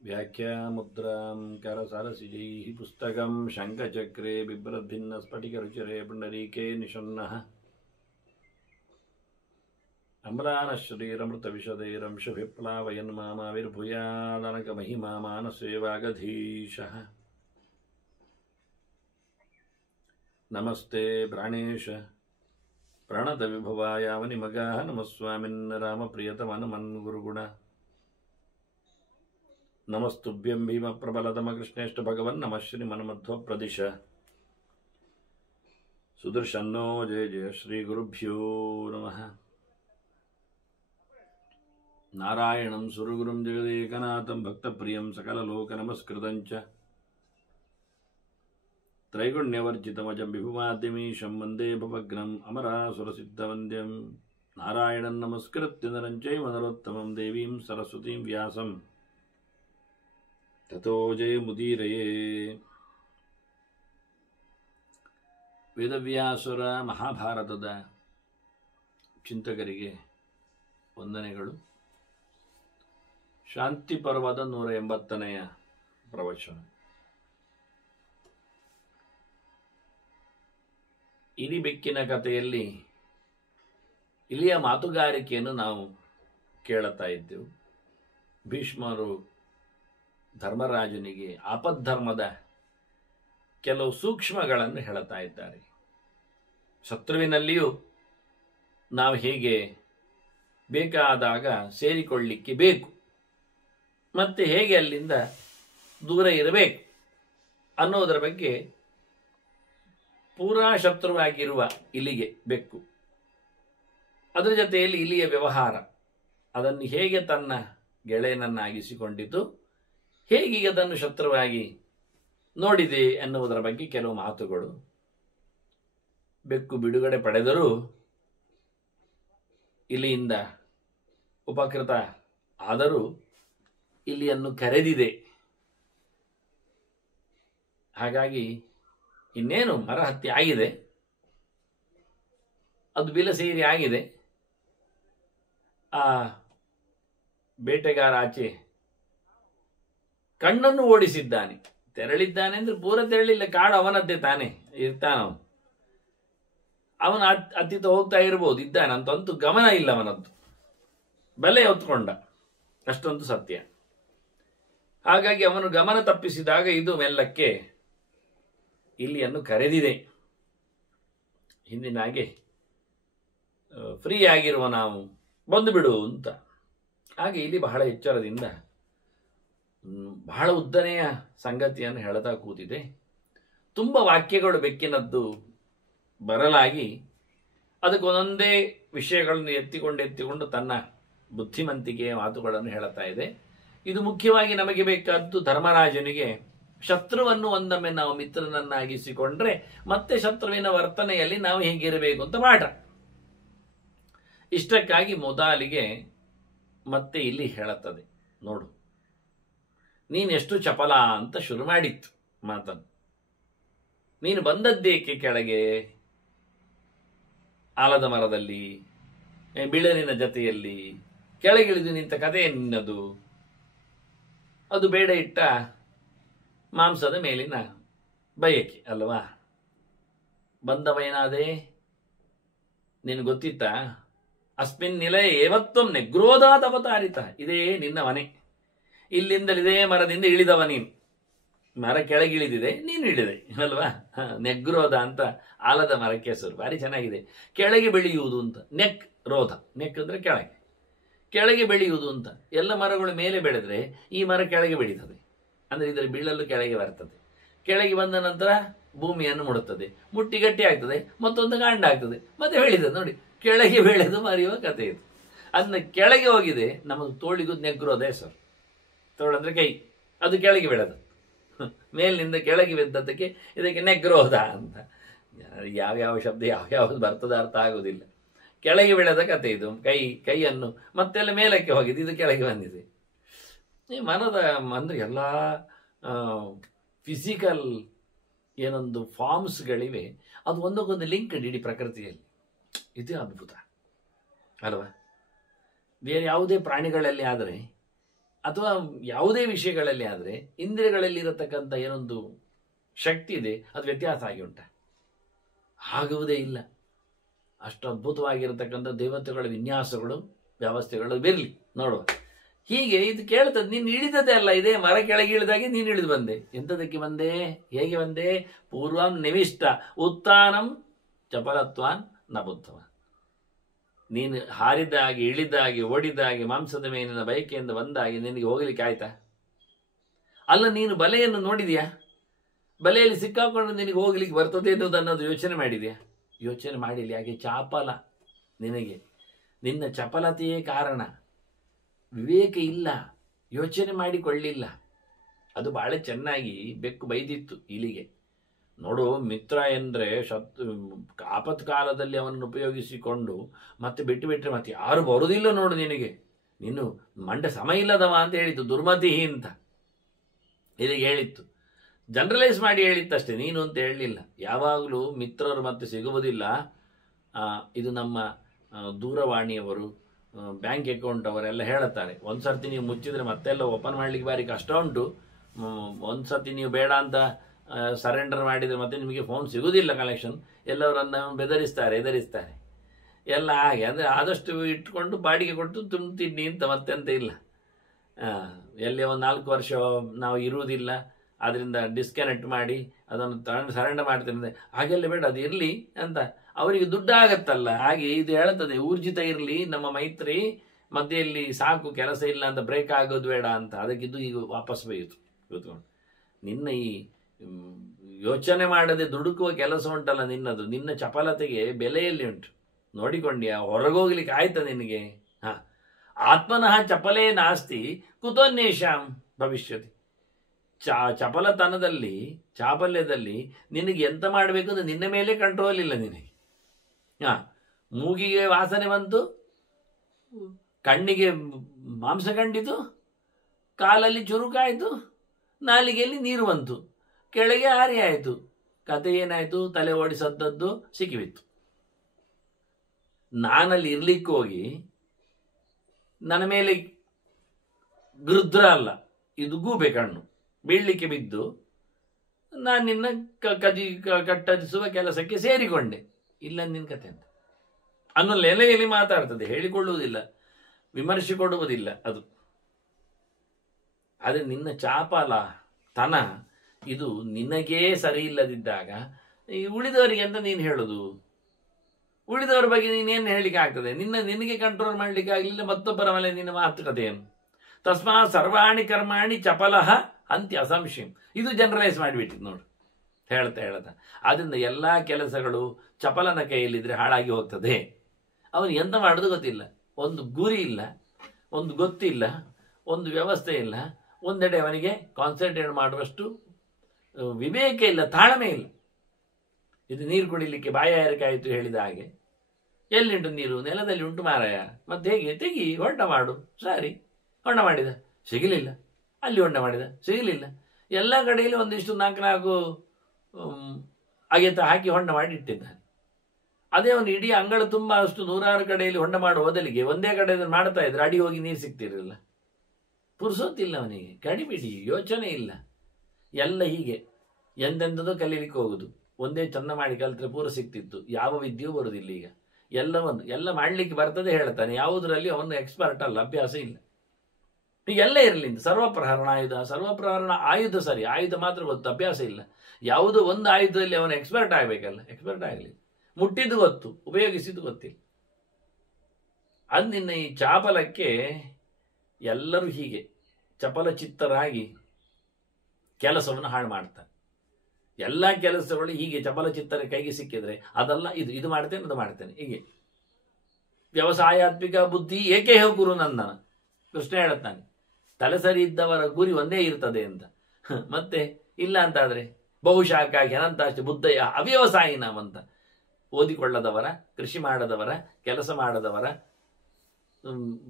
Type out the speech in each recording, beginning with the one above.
व्याख्यामुद्रां करसरसिजैः पुस्तकं शङ्खचक्रे बिभ्रद्भिन्नस्फटिकरुचिरे पुण्डरीके निषण्णः अम्लानश्रीरमृतविशदैरंशभिप्लावयन् मामाविर्भूयादनकमहिमा मानसे वागधीशः। नमस्ते प्राणेश प्रणतविभवाय वनिमगाः नमः स्वामिन् रामप्रियतमनुमन् गुरुगुण नमस्तुभ्यं भीमप्रबलतमकृष्णेष्ट भगवन् नमः श्रीमन्मध्वप्रदिश सुदर्शन्नो जय जय श्रीगुरुभ्यो नमः। नारायणं सुरगुरुं जगदेकनाथं भक्तप्रियं सकललोकनमस्कृतं च त्रैगुण्यवर्जितमजं विभुमाद्यमीशं वन्दे भवग्नम् अमरासुरसिद्धवन्द्यं नारायणं नमस्कृत्य नरं चैव नरोत्तमं देवीं सरस्वतीं व्यासं ततो जयमुदीरये। ವೇದವ್ಯಾಸುರ ಮಹಾಭಾರತದ ಚಿಂತಕರಿಗೆ ವಂದನೆಗಳು. ಶಾಂತಿ ಪರ್ವದ 180ನೆಯ ಪ್ರವಚನ. ಇಲಿಬೆಕ್ಕಿನ ಕಥೆಯಲ್ಲಿ ಇಲಿಯ ಮಾತುಗಾರಿಕೆಯನ್ನು ನಾವು ಕೇಳುತ್ತಾ ಇದ್ದೆವು. ಭೀಷ್ಮರು ಧರ್ಮರಾಜನಿಗೆ ಆಪದ್ಧರ್ಮದ ಕೆಲವು ಸೂಕ್ಷ್ಮಗಳನ್ನು ಹೇಳುತ್ತಾ ಇದ್ದಾರೆ. ಶತ್ರುವಿನಲ್ಲಿಯೂ ನಾವು ಹೇಗೆ ಬೇಕಾದಾಗ ಸೇರಿಕೊಳ್ಳಿಕ್ಕೆ ಬೇಕು, ಮತ್ತೆ ಹೇಗೆ ಅಲ್ಲಿಂದ ದೂರ ಇರಬೇಕು ಅನ್ನೋದರ ಬಗ್ಗೆ ಪೂರಾ ಶತ್ರುವಾಗಿರುವ ಇಲಿಗೆ ಬೆಕ್ಕು, ಅದರ ಜೊತೆಯಲ್ಲಿ ಇಲಿಯ ವ್ಯವಹಾರ, ಅದನ್ನು ಹೇಗೆ ತನ್ನ ಗೆಳೆಯನನ್ನಾಗಿಸಿಕೊಂಡಿತು, ಹೇಗೆ ಅದನ್ನು ಶತ್ರುವಾಗಿ ನೋಡಿದೆ ಎನ್ನುವುದರ ಬಗ್ಗೆ ಕೆಲವು ಮಾತುಗಳು. ಬೆಕ್ಕು ಬಿಡುಗಡೆ ಪಡೆದರೂ ಇಲಿಯಿಂದ ಉಪಕೃತ ಆದರೂ ಇಲಿಯನ್ನು ಕರೆದಿದೆ. ಹಾಗಾಗಿ ಇನ್ನೇನು ಮರ ಹತ್ಯೆ ಆಗಿದೆ, ಅದು ಬಿಲಸೇರಿ ಆಗಿದೆ. ಆ ಬೇಟೆಗಾರ ಆಚೆ ಕಣ್ಣನ್ನು ಓಡಿಸಿದ್ದಾನೆ. ತೆರಳಿದ್ದಾನೆ ಅಂದ್ರೆ ಪೂರ ತೆರಳಿಲ್ಲ, ಕಾಡು ಅವನದ್ದೇ ತಾನೇ ಇರ್ತಾನವನು. ಅವನು ಅತ್ತಿತ್ತ ಹೋಗ್ತಾ ಇರ್ಬೋದು, ಇದ್ದಾನೆ ಅಂತಂತೂ ಗಮನ ಇಲ್ಲ ಅವನದ್ದು. ಬಲೆ ಹೊತ್ಕೊಂಡ, ಅಷ್ಟೊಂದು ಸತ್ಯ. ಹಾಗಾಗಿ ಅವನು ಗಮನ ತಪ್ಪಿಸಿದಾಗ ಇದು ಮೆಲ್ಲಕ್ಕೆ ಇಲಿಯನ್ನು ಕರೆದಿದೆ. ಹಿಂದಿನ ಹಾಗೆ ಫ್ರೀ ಆಗಿರುವ ನಾವು ಬಂದು ಬಿಡು ಅಂತ. ಹಾಗೆ ಇಲ್ಲಿ ಬಹಳ ಎಚ್ಚರದಿಂದ ಬಹಳ ಉದ್ದನೆಯ ಸಂಗತಿಯನ್ನು ಹೇಳ್ತಾ ಕೂತಿದೆ. ತುಂಬ ವಾಕ್ಯಗಳು ಬೆಕ್ಕಿನದ್ದು ಬರಲಾಗಿ ಅದಕ್ಕೆ ಒಂದೊಂದೇ ವಿಷಯಗಳನ್ನು ಎತ್ತಿಕೊಂಡು ತನ್ನ ಬುದ್ಧಿವಂತಿಕೆಯ ಮಾತುಗಳನ್ನು ಹೇಳುತ್ತಾ ಇದೆ. ಇದು ಮುಖ್ಯವಾಗಿ ನಮಗೆ ಬೇಕಾದ್ದು ಧರ್ಮರಾಜನಿಗೆ ಶತ್ರುವನ್ನು ಒಂದೊಮ್ಮೆ ನಾವು ಮಿತ್ರನನ್ನಾಗಿಸಿಕೊಂಡ್ರೆ ಮತ್ತೆ ಶತ್ರುವಿನ ವರ್ತನೆಯಲ್ಲಿ ನಾವು ಹೇಗಿರಬೇಕು ಅಂತ ಪಾಠ. ಇಷ್ಟಕ್ಕಾಗಿ ಮೊದಲಿಗೆ ಮತ್ತೆ ಇಲ್ಲಿ ಹೇಳುತ್ತದೆ, ನೋಡು ನೀನೆಷ್ಟು ಚಪಲ ಅಂತ ಶುರು ಮಾಡಿತ್ತು ಮಾತನ್ನು. ನೀನು ಬಂದದ್ದೇಕೆ ಕೆಳಗೆ, ಆಲದ ಮರದಲ್ಲಿ ಬಿಳನಿನ ಜತೆಯಲ್ಲಿ ಕೆಳಗಿಳಿದು ನಿಂತ ಕಥೆ ನಿನ್ನದು. ಅದು ಬೇಡ ಇಟ್ಟ ಮಾಂಸದ ಮೇಲಿನ ಬಯಕೆ ಅಲ್ವಾ. ಬಂದವಯನಾದೆ, ನಿನಗೆ ಗೊತ್ತಿತ್ತಾ? ಅಸ್ಮಿನ್ ನಿಲಯ ಏವತ್ವಂ ನೆಗ್ರೋಧಾತ್ ಅವತಾರಿತ. ಇದೇ ನಿನ್ನ ಮನೆ, ಇಲ್ಲಿಂದಲಿದೇ ಮರದಿಂದ ಇಳಿದವ ನೀನು. ಮರ ಕೆಳಗಿಳಿದಿದೆ, ನೀನು ಇಳಿದೆ ಅಲ್ವಾ. ನೆಗ್ರೋಧ ಅಂತ ಆಲದ ಮರಕ್ಕೆ ಹೆಸರು, ಭಾರಿ ಚೆನ್ನಾಗಿದೆ. ಕೆಳಗೆ ಬೆಳೆಯುವುದು ಅಂತ, ನೆಕ್ ರೋಧ, ನೆಕ್ ಅಂದ್ರೆ ಕೆಳಗೆ, ಕೆಳಗೆ ಬೆಳೆಯುವುದು ಅಂತ. ಎಲ್ಲ ಮರಗಳು ಮೇಲೆ ಬೆಳೆದ್ರೆ ಈ ಮರ ಕೆಳಗೆ ಬೆಳೀತದೆ, ಅಂದ್ರೆ ಇದರ ಬೀಳಲು ಕೆಳಗೆ ಬರ್ತದೆ. ಕೆಳಗೆ ಬಂದ ನಂತರ ಭೂಮಿಯನ್ನು ಮುಡುತ್ತದೆ, ಮುಟ್ಟಿ ಗಟ್ಟಿ ಆಗ್ತದೆ, ಮತ್ತೊಂದು ಕಾಂಡ ಆಗ್ತದೆ, ಮತ್ತೆ ಬೆಳೀತದೆ. ನೋಡಿ, ಕೆಳಗೆ ಬೆಳೆದು ಮರೆಯುವ ಕಥೆ ಇದು. ಅದನ್ನ ಕೆಳಗೆ ಹೋಗಿದೆ, ನಮ್ಮದು ತೋಳಿಗೂ ನೆಗ್ರೋಧ ಹೆಸರು. ತೋಳಂದ್ರೆ ಕೈ, ಅದು ಕೆಳಗೆ ಬೆಳೆದ, ಮೇಲಿನಿಂದ ಕೆಳಗೆ ಬಿದ್ದದ್ದಕ್ಕೆ ಇದಕ್ಕೆ ನೆಗ್ರೋಧ ಅಂತ. ಯಾವ್ಯಾವ ಶಬ್ದ ಯಾವ್ಯಾವ್ದು ಬರ್ತದ ಅರ್ಥ ಆಗುವುದಿಲ್ಲ. ಕೆಳಗೆ ಬೆಳೆದ ಕಥೆ ಇದು. ಕೈಯನ್ನು ಮತ್ತೆಲ್ಲ ಮೇಲಕ್ಕೆ ಹೋಗಿದೆ, ಇದು ಕೆಳಗೆ ಬಂದಿದೆ. ಈ ಮನದ ಅಂದ್ರೆ ಎಲ್ಲ ಫಿಸಿಕಲ್ ಏನೊಂದು ಫಾರ್ಮ್ಸ್ಗಳಿವೆ, ಅದು ಒಂದಕ್ಕೊಂದು ಲಿಂಕ್ ಇಡೀ ಪ್ರಕೃತಿಯಲ್ಲಿ. ಇದು ಅದ್ಭುತ ಅಲ್ವಾ. ಬೇರೆ ಯಾವುದೇ ಪ್ರಾಣಿಗಳಲ್ಲಿ ಆದರೆ ಅಥವಾ ಯಾವುದೇ ವಿಷಯಗಳಲ್ಲಿ ಆದರೆ ಇಂದ್ರಿಯಗಳಲ್ಲಿ ಇರತಕ್ಕಂಥ ಏನೊಂದು ಶಕ್ತಿ ಇದೆ, ಅದು ವ್ಯತ್ಯಾಸ ಆಗಿ ಉಂಟ. ಆಗುವುದೇ ಇಲ್ಲ. ಅಷ್ಟು ಅದ್ಭುತವಾಗಿರತಕ್ಕಂಥ ದೇವತೆಗಳ ವಿನ್ಯಾಸಗಳು, ವ್ಯವಸ್ಥೆಗಳು ಬಿರಲಿ ನೋಡುವ. ಹೀಗೆ ಇದು ಕೇಳ್ತದೆ. ನೀನು ಇಳಿದದೇ ಅಲ್ಲ, ಇದೇ ಮರ ಕೆಳಗೆ ಇಳಿದಾಗೆ ನೀನು ಇಳಿದು ಬಂದೆ. ಎಂಥದಕ್ಕೆ ಬಂದೆ? ಹೇಗೆ ಬಂದೆ? ಪೂರ್ವಂ ನಿವಿಷ್ಟ ಉತ್ಥಾನಂ ಚಪಲತ್ವಾನ್ ನ ಬುದ್ಧವ. ನೀನು ಹಾರಿದಾಗಿ, ಇಳಿದಾಗಿ, ಓಡಿದಾಗಿ, ಮಾಂಸದ ಮೇಲಿನ ಬಯಕೆಯಿಂದ ಬಂದಾಗಿ ನಿನಗೆ ಹೋಗಲಿಕ್ಕೆ ಆಯ್ತಾ? ಅಲ್ಲ, ನೀನು ಬಲೆಯನ್ನು ನೋಡಿದ್ಯಾ? ಬಲೆಯಲ್ಲಿ ಸಿಕ್ಕಾಕೊಂಡು ನಿನಗೆ ಹೋಗ್ಲಿಕ್ಕೆ ಬರ್ತದೆ ಎನ್ನುವುದನ್ನೋದು ಯೋಚನೆ ಮಾಡಿದ್ಯಾ? ಯೋಚನೆ ಮಾಡಿಲ್ಲ. ಯಾಕೆ? ಚಾಪಲ ನಿನಗೆ. ನಿನ್ನ ಚಪಲತೆಯೇ ಕಾರಣ. ವಿವೇಕ ಇಲ್ಲ, ಯೋಚನೆ ಮಾಡಿಕೊಳ್ಳಿಲ್ಲ. ಅದು ಬಹಳ ಚೆನ್ನಾಗಿ ಬೆಕ್ಕು ಬೈದಿತ್ತು ಇಲಿಗೆ. ನೋಡು, ಮಿತ್ರ ಎಂದರೆ ಆಪತ್ಕಾಲದಲ್ಲಿ ಅವನನ್ನು ಉಪಯೋಗಿಸಿಕೊಂಡು ಮತ್ತೆ ಬಿಟ್ಟು ಬಿಟ್ಟರೆ ಮತ್ತೆ ಯಾರು ಬರುವುದಿಲ್ಲ ನೋಡು ನಿನಗೆ. ನೀನು ಮಂಡೆ ಸಮ ಇಲ್ಲದವ ಅಂತ ಹೇಳಿತ್ತು, ದುರ್ಮತಿ ಅಂತ ಇಲ್ಲಿಗೆ ಹೇಳಿತ್ತು. ಜನರಲೈಸ್ ಮಾಡಿ ಹೇಳಿತ್ತಷ್ಟೇ, ನೀನು ಅಂತ ಹೇಳಲಿಲ್ಲ. ಯಾವಾಗಲೂ ಮಿತ್ರರು ಮತ್ತೆ ಸಿಗುವುದಿಲ್ಲ. ಇದು ನಮ್ಮ ದೂರವಾಣಿಯವರು, ಬ್ಯಾಂಕ್ ಅಕೌಂಟ್ ಅವರೆಲ್ಲ ಹೇಳುತ್ತಾರೆ, ಒಂದು ಸರ್ತಿ ನೀವು ಮುಚ್ಚಿದರೆ ಮತ್ತೆಲ್ಲ ಓಪನ್ ಮಾಡಲಿಕ್ಕೆ ಬಾರಿ ಕಷ್ಟ ಉಂಟು. ಒಂದು ಸರ್ತಿ ನೀವು ಬೇಡ ಅಂತ ಸರೆಂಡರ್ ಮಾಡಿದರೆ ಮತ್ತೆ ನಿಮಗೆ ಫೋನ್ ಸಿಗುವುದಿಲ್ಲ, ಕಲೆಕ್ಷನ್. ಎಲ್ಲವರನ್ನು ಎದುರಿಸ್ತಾರೆ ಎಲ್ಲ. ಹಾಗೆ ಅಂದರೆ ಆದಷ್ಟು ಇಟ್ಕೊಂಡು ಬಾಡಿಗೆ ಕೊಟ್ಟು ತಿನ್ನಿ ಅಂತ ಮತ್ತೆಂತ ಇಲ್ಲ. ಎಲ್ಲಿ ಒಂದು 4 ವರ್ಷ ನಾವು ಇರುವುದಿಲ್ಲ, ಅದರಿಂದ ಡಿಸ್ಕನೆಕ್ಟ್ ಮಾಡಿ ಅದನ್ನು ಸರೆಂಡರ್ ಮಾಡ್ತಿರ್ತದೆ. ಹಾಗೆಲ್ಲ ಬೇಡ, ಅದು ಇರಲಿ ಅಂತ ಅವರಿಗೆ ದುಡ್ಡು ಆಗತ್ತಲ್ಲ. ಹಾಗೆ ಇದು ಹೇಳ್ತದೆ, ಊರ್ಜಿತ ಇರಲಿ ನಮ್ಮ ಮೈತ್ರಿ, ಮಧ್ಯೆಯಲ್ಲಿ ಸಾಕು, ಕೆಲಸ ಇಲ್ಲ ಅಂತ ಬ್ರೇಕ್ ಆಗೋದು ಬೇಡ ಅಂತ. ಅದಕ್ಕಿದ್ದು ಈಗ ವಾಪಸ್ ಬೈಯಿತು ಕೂತ್ಕೊಂಡು. ನಿನ್ನ ಈ ಯೋಚನೆ ಮಾಡದೆ ದುಡುಕುವ ಕೆಲಸ ಉಂಟಲ್ಲ ನಿನ್ನದು, ನಿನ್ನ ಚಪಲತೆಗೆ ಬೆಲೆಯಲ್ಲಿ ಉಂಟು. ನೋಡಿಕೊಂಡ್ಯಾ? ಹೊರಗೋಗ್ಲಿಕ್ಕೆ ಆಯ್ತಾ ನಿನಗೆ? ಆತ್ಮನಃ ಚಪಲೇ ನಾಸ್ತಿ ಕುತೋನ್ನೇಷಾಂ ಭವಿಷ್ಯತಿ. ಚಪಲತನದಲ್ಲಿ, ಚಾಪಲ್ಯದಲ್ಲಿ ನಿನಗೆ ಎಂತ ಮಾಡಬೇಕು ಅಂದ್ರೆ ನಿನ್ನ ಮೇಲೆ ಕಂಟ್ರೋಲ್ ಇಲ್ಲ ನಿನಗೆ. ಮೂಗಿಗೆ ವಾಸನೆ ಬಂತು, ಕಣ್ಣಿಗೆ ಮಾಂಸ ಕಂಡಿತು, ಕಾಲಲ್ಲಿ ಚುರುಕಾಯಿತು, ನಾಲಿಗೆಯಲ್ಲಿ ನೀರು ಬಂತು, ಕೆಳಗೆ ಹಾರಿ ಆಯಿತು. ಕತೆ ಏನಾಯಿತು? ತಲೆ ಓಡಿಸದ್ದದ್ದು ಸಿಕ್ಕಿಬಿತ್ತು. ನಾನಲ್ಲಿ ಇರ್ಲಿಕ್ಕೆ ಹೋಗಿ ನನ್ನ ಮೇಲೆ ಗೃದ್ರ ಅಲ್ಲ, ಇದು ಗೂಬೆ ಕಣ್ಣು ಬೀಳಲಿಕ್ಕೆ ಬಿದ್ದು ನಾನು ನಿನ್ನ ಕಟ್ಟದಿಸುವ ಕೆಲಸಕ್ಕೆ ಸೇರಿಕೊಂಡೆ. ಇಲ್ಲ ನಿನ್ನ ಕತೆ ಅಂತ ಅನ್ನೋ ನೆಲೆಯಲ್ಲಿ ಮಾತಾಡ್ತದೆ, ಹೇಳಿಕೊಳ್ಳುವುದಿಲ್ಲ, ವಿಮರ್ಶೆ ಕೊಡುವುದಿಲ್ಲ. ಅದು ಆದರೆ ನಿನ್ನ ಚಾಪಲ ತನ ಇದು ನಿನಗೇ ಸರಿ ಇಲ್ಲದಿದ್ದಾಗ ಈ ಉಳಿದವರಿಗೆ ಅಂತ ನೀನು ಹೇಳುದು? ಉಳಿದವರ ಬಗ್ಗೆ ನೀನೇನು ಹೇಳಲಿಕ್ಕೆ ಆಗ್ತದೆ? ನಿನಗೆ ಕಂಟ್ರೋಲ್ ಮಾಡಲಿಕ್ಕೆ ಆಗಲಿಲ್ಲ, ಮತ್ತೊಬ್ಬರ ಮೇಲೆ ನಿನ್ನ ಮಾತುಕತೆ ಏನು? ತಸ್ಮಾತ್ ಸರ್ವಾಣಿ ಕರ್ಮಾಣಿ ಚಪಲಃ ಅಂತ್ಯ ಅಸಂಶಯಂ. ಇದು ಜನರಲೈಸ್ ಮಾಡಿಬಿಟ್ಟಿದ್ದು ನೋಡು, ಹೇಳ್ತಾ. ಆದ್ದರಿಂದ ಎಲ್ಲ ಕೆಲಸಗಳು ಚಪಲನ ಕೈಯಲ್ಲಿದ್ದರೆ ಹಾಳಾಗಿ ಹೋಗ್ತದೆ. ಅವನು ಎಂತ ಮಾಡೋದು ಗೊತ್ತಿಲ್ಲ, ಒಂದು ಗುರಿ ಇಲ್ಲ, ಒಂದು ಗೊತ್ತಿಲ್ಲ, ಒಂದು ವ್ಯವಸ್ಥೆ ಇಲ್ಲ, ಒಂದೆಡೆ ಅವನಿಗೆ ಕಾನ್ಸಂಟ್ರೇಟ್ ಮಾಡುವಷ್ಟು ವಿವೇಕ ಇಲ್ಲ, ತಾಳ್ಮೆ ಇಲ್ಲ. ಇದು ನೀರು ಕುಡಿಲಿಕ್ಕೆ ಬಾಯಾರಿಕೆ ಹೇಳಿದ ಹಾಗೆ, ಎಲ್ಲಿಂಟು ನೀರು? ನೆಲದಲ್ಲಿ ಉಂಟು ಮಾರಾಯ. ಮತ್ತೆ ಹೇಗೆ? ತೆಗಿ, ಹೊಂಡ ಮಾಡು. ಸರಿ, ಹೊಂಡ ಮಾಡಿದ, ಸಿಗಲಿಲ್ಲ. ಅಲ್ಲಿ ಹೊಂಡ ಮಾಡಿದ, ಸಿಗಲಿಲ್ಲ. ಎಲ್ಲ ಕಡೆಯಲ್ಲಿ ಒಂದಿಷ್ಟು 4 ಅಗೆತ ಹಾಕಿ ಹೊಂಡ ಮಾಡಿ ಇಟ್ಟಿದ್ದಾನೆ. ಅದೇ ಒಂದು ಇಡೀ ಅಂಗಳ ತುಂಬ ಅಷ್ಟು 100 ಕಡೆಯಲ್ಲಿ ಹೊಂಡ ಮಾಡುವ ಬದಲಿಗೆ ಒಂದೇ ಕಡೆ ಮಾಡ್ತಾ ಇದ್ರೆ ಅಡಿ ಹೋಗಿ ನೀರು ಸಿಗ್ತಿರಲಿಲ್ಲ. ಪುರ್ಸೊತ್ತಿಲ್ಲ ಅವನಿಗೆ, ಗಡಿಬಿಡಿ, ಯೋಚನೆ ಇಲ್ಲ. ಎಲ್ಲ ಹೀಗೆ ಎಂದೆಂದದೋ ಕಲೀಲಿಕ್ಕೆ ಹೋಗುದು. ಒಂದೇ ಚಂದ ಮಾಡಿ ಕಲಿತ್ರೆ ಪೂರ ಸಿಗ್ತಿತ್ತು. ಯಾವ ವಿದ್ಯೆಯೂ ಬರುವುದಿಲ್ಲ ಈಗ. ಎಲ್ಲ ಮಾಡಲಿಕ್ಕೆ ಬರ್ತದೆ ಹೇಳ್ತಾನೆ, ಯಾವುದರಲ್ಲಿ ಅವನು ಎಕ್ಸ್ಪರ್ಟ್ ಅಲ್ಲ, ಅಭ್ಯಾಸ ಇಲ್ಲ. ಹೀಗೆಲ್ಲ ಇರಲಿ. ಸರ್ವಪ್ರಹರಣ ಆಯುಧ ಸರಿ, ಆಯುಧ ಮಾತ್ರ ಗೊತ್ತು, ಅಭ್ಯಾಸ ಇಲ್ಲ. ಯಾವುದೋ ಒಂದು ಆಯುಧದಲ್ಲಿ ಅವನು ಎಕ್ಸ್ಪರ್ಟ್ ಆಗಬೇಕಲ್ಲ, ಎಕ್ಸ್ಪರ್ಟ್ ಆಗಲಿ. ಮುಟ್ಟಿದ್ದು ಗೊತ್ತು, ಉಪಯೋಗಿಸಿದ್ದು ಗೊತ್ತಿಲ್ಲ. ಅದು ನಿನ್ನ ಈ ಚಾಪಲಕ್ಕೆ ಎಲ್ಲರೂ ಹೀಗೆ ಚಪಲಚಿತ್ತರಾಗಿ ಕೆಲಸವನ್ನು ಹಾಳು ಮಾಡ್ತಾರೆ. ಎಲ್ಲ ಕೆಲಸಗಳು ಹೀಗೆ ಚಪಲಚಿತ್ತರ ಕೈಗೆ ಸಿಕ್ಕಿದ್ರೆ ಅದಲ್ಲ, ಇದು ಮಾಡ್ತೇನೆ, ಅದು ಮಾಡ್ತೇನೆ, ಹೀಗೆ. ವ್ಯವಸಾಯಾತ್ಮಿಕ ಬುದ್ಧಿ ಏಕೆ ಗುರು ನಂದನ ಕೃಷ್ಣ ಹೇಳುತ್ತಾನೆ. ತಲೆ ಸರಿ ಇದ್ದವರ ಗುರಿ ಒಂದೇ ಇರ್ತದೆ ಅಂತ. ಮತ್ತೆ ಇಲ್ಲ ಅಂತಾದ್ರೆ ಬಹುಶಾಖಾಗಿ ಅನಂತಾಷ್ಟು ಬುದ್ಧಯ ಅವ್ಯವಸಾಯಿನವಂತ. ಓದಿಕೊಳ್ಳದವರ, ಕೃಷಿ ಮಾಡದವರ, ಕೆಲಸ ಮಾಡದವರ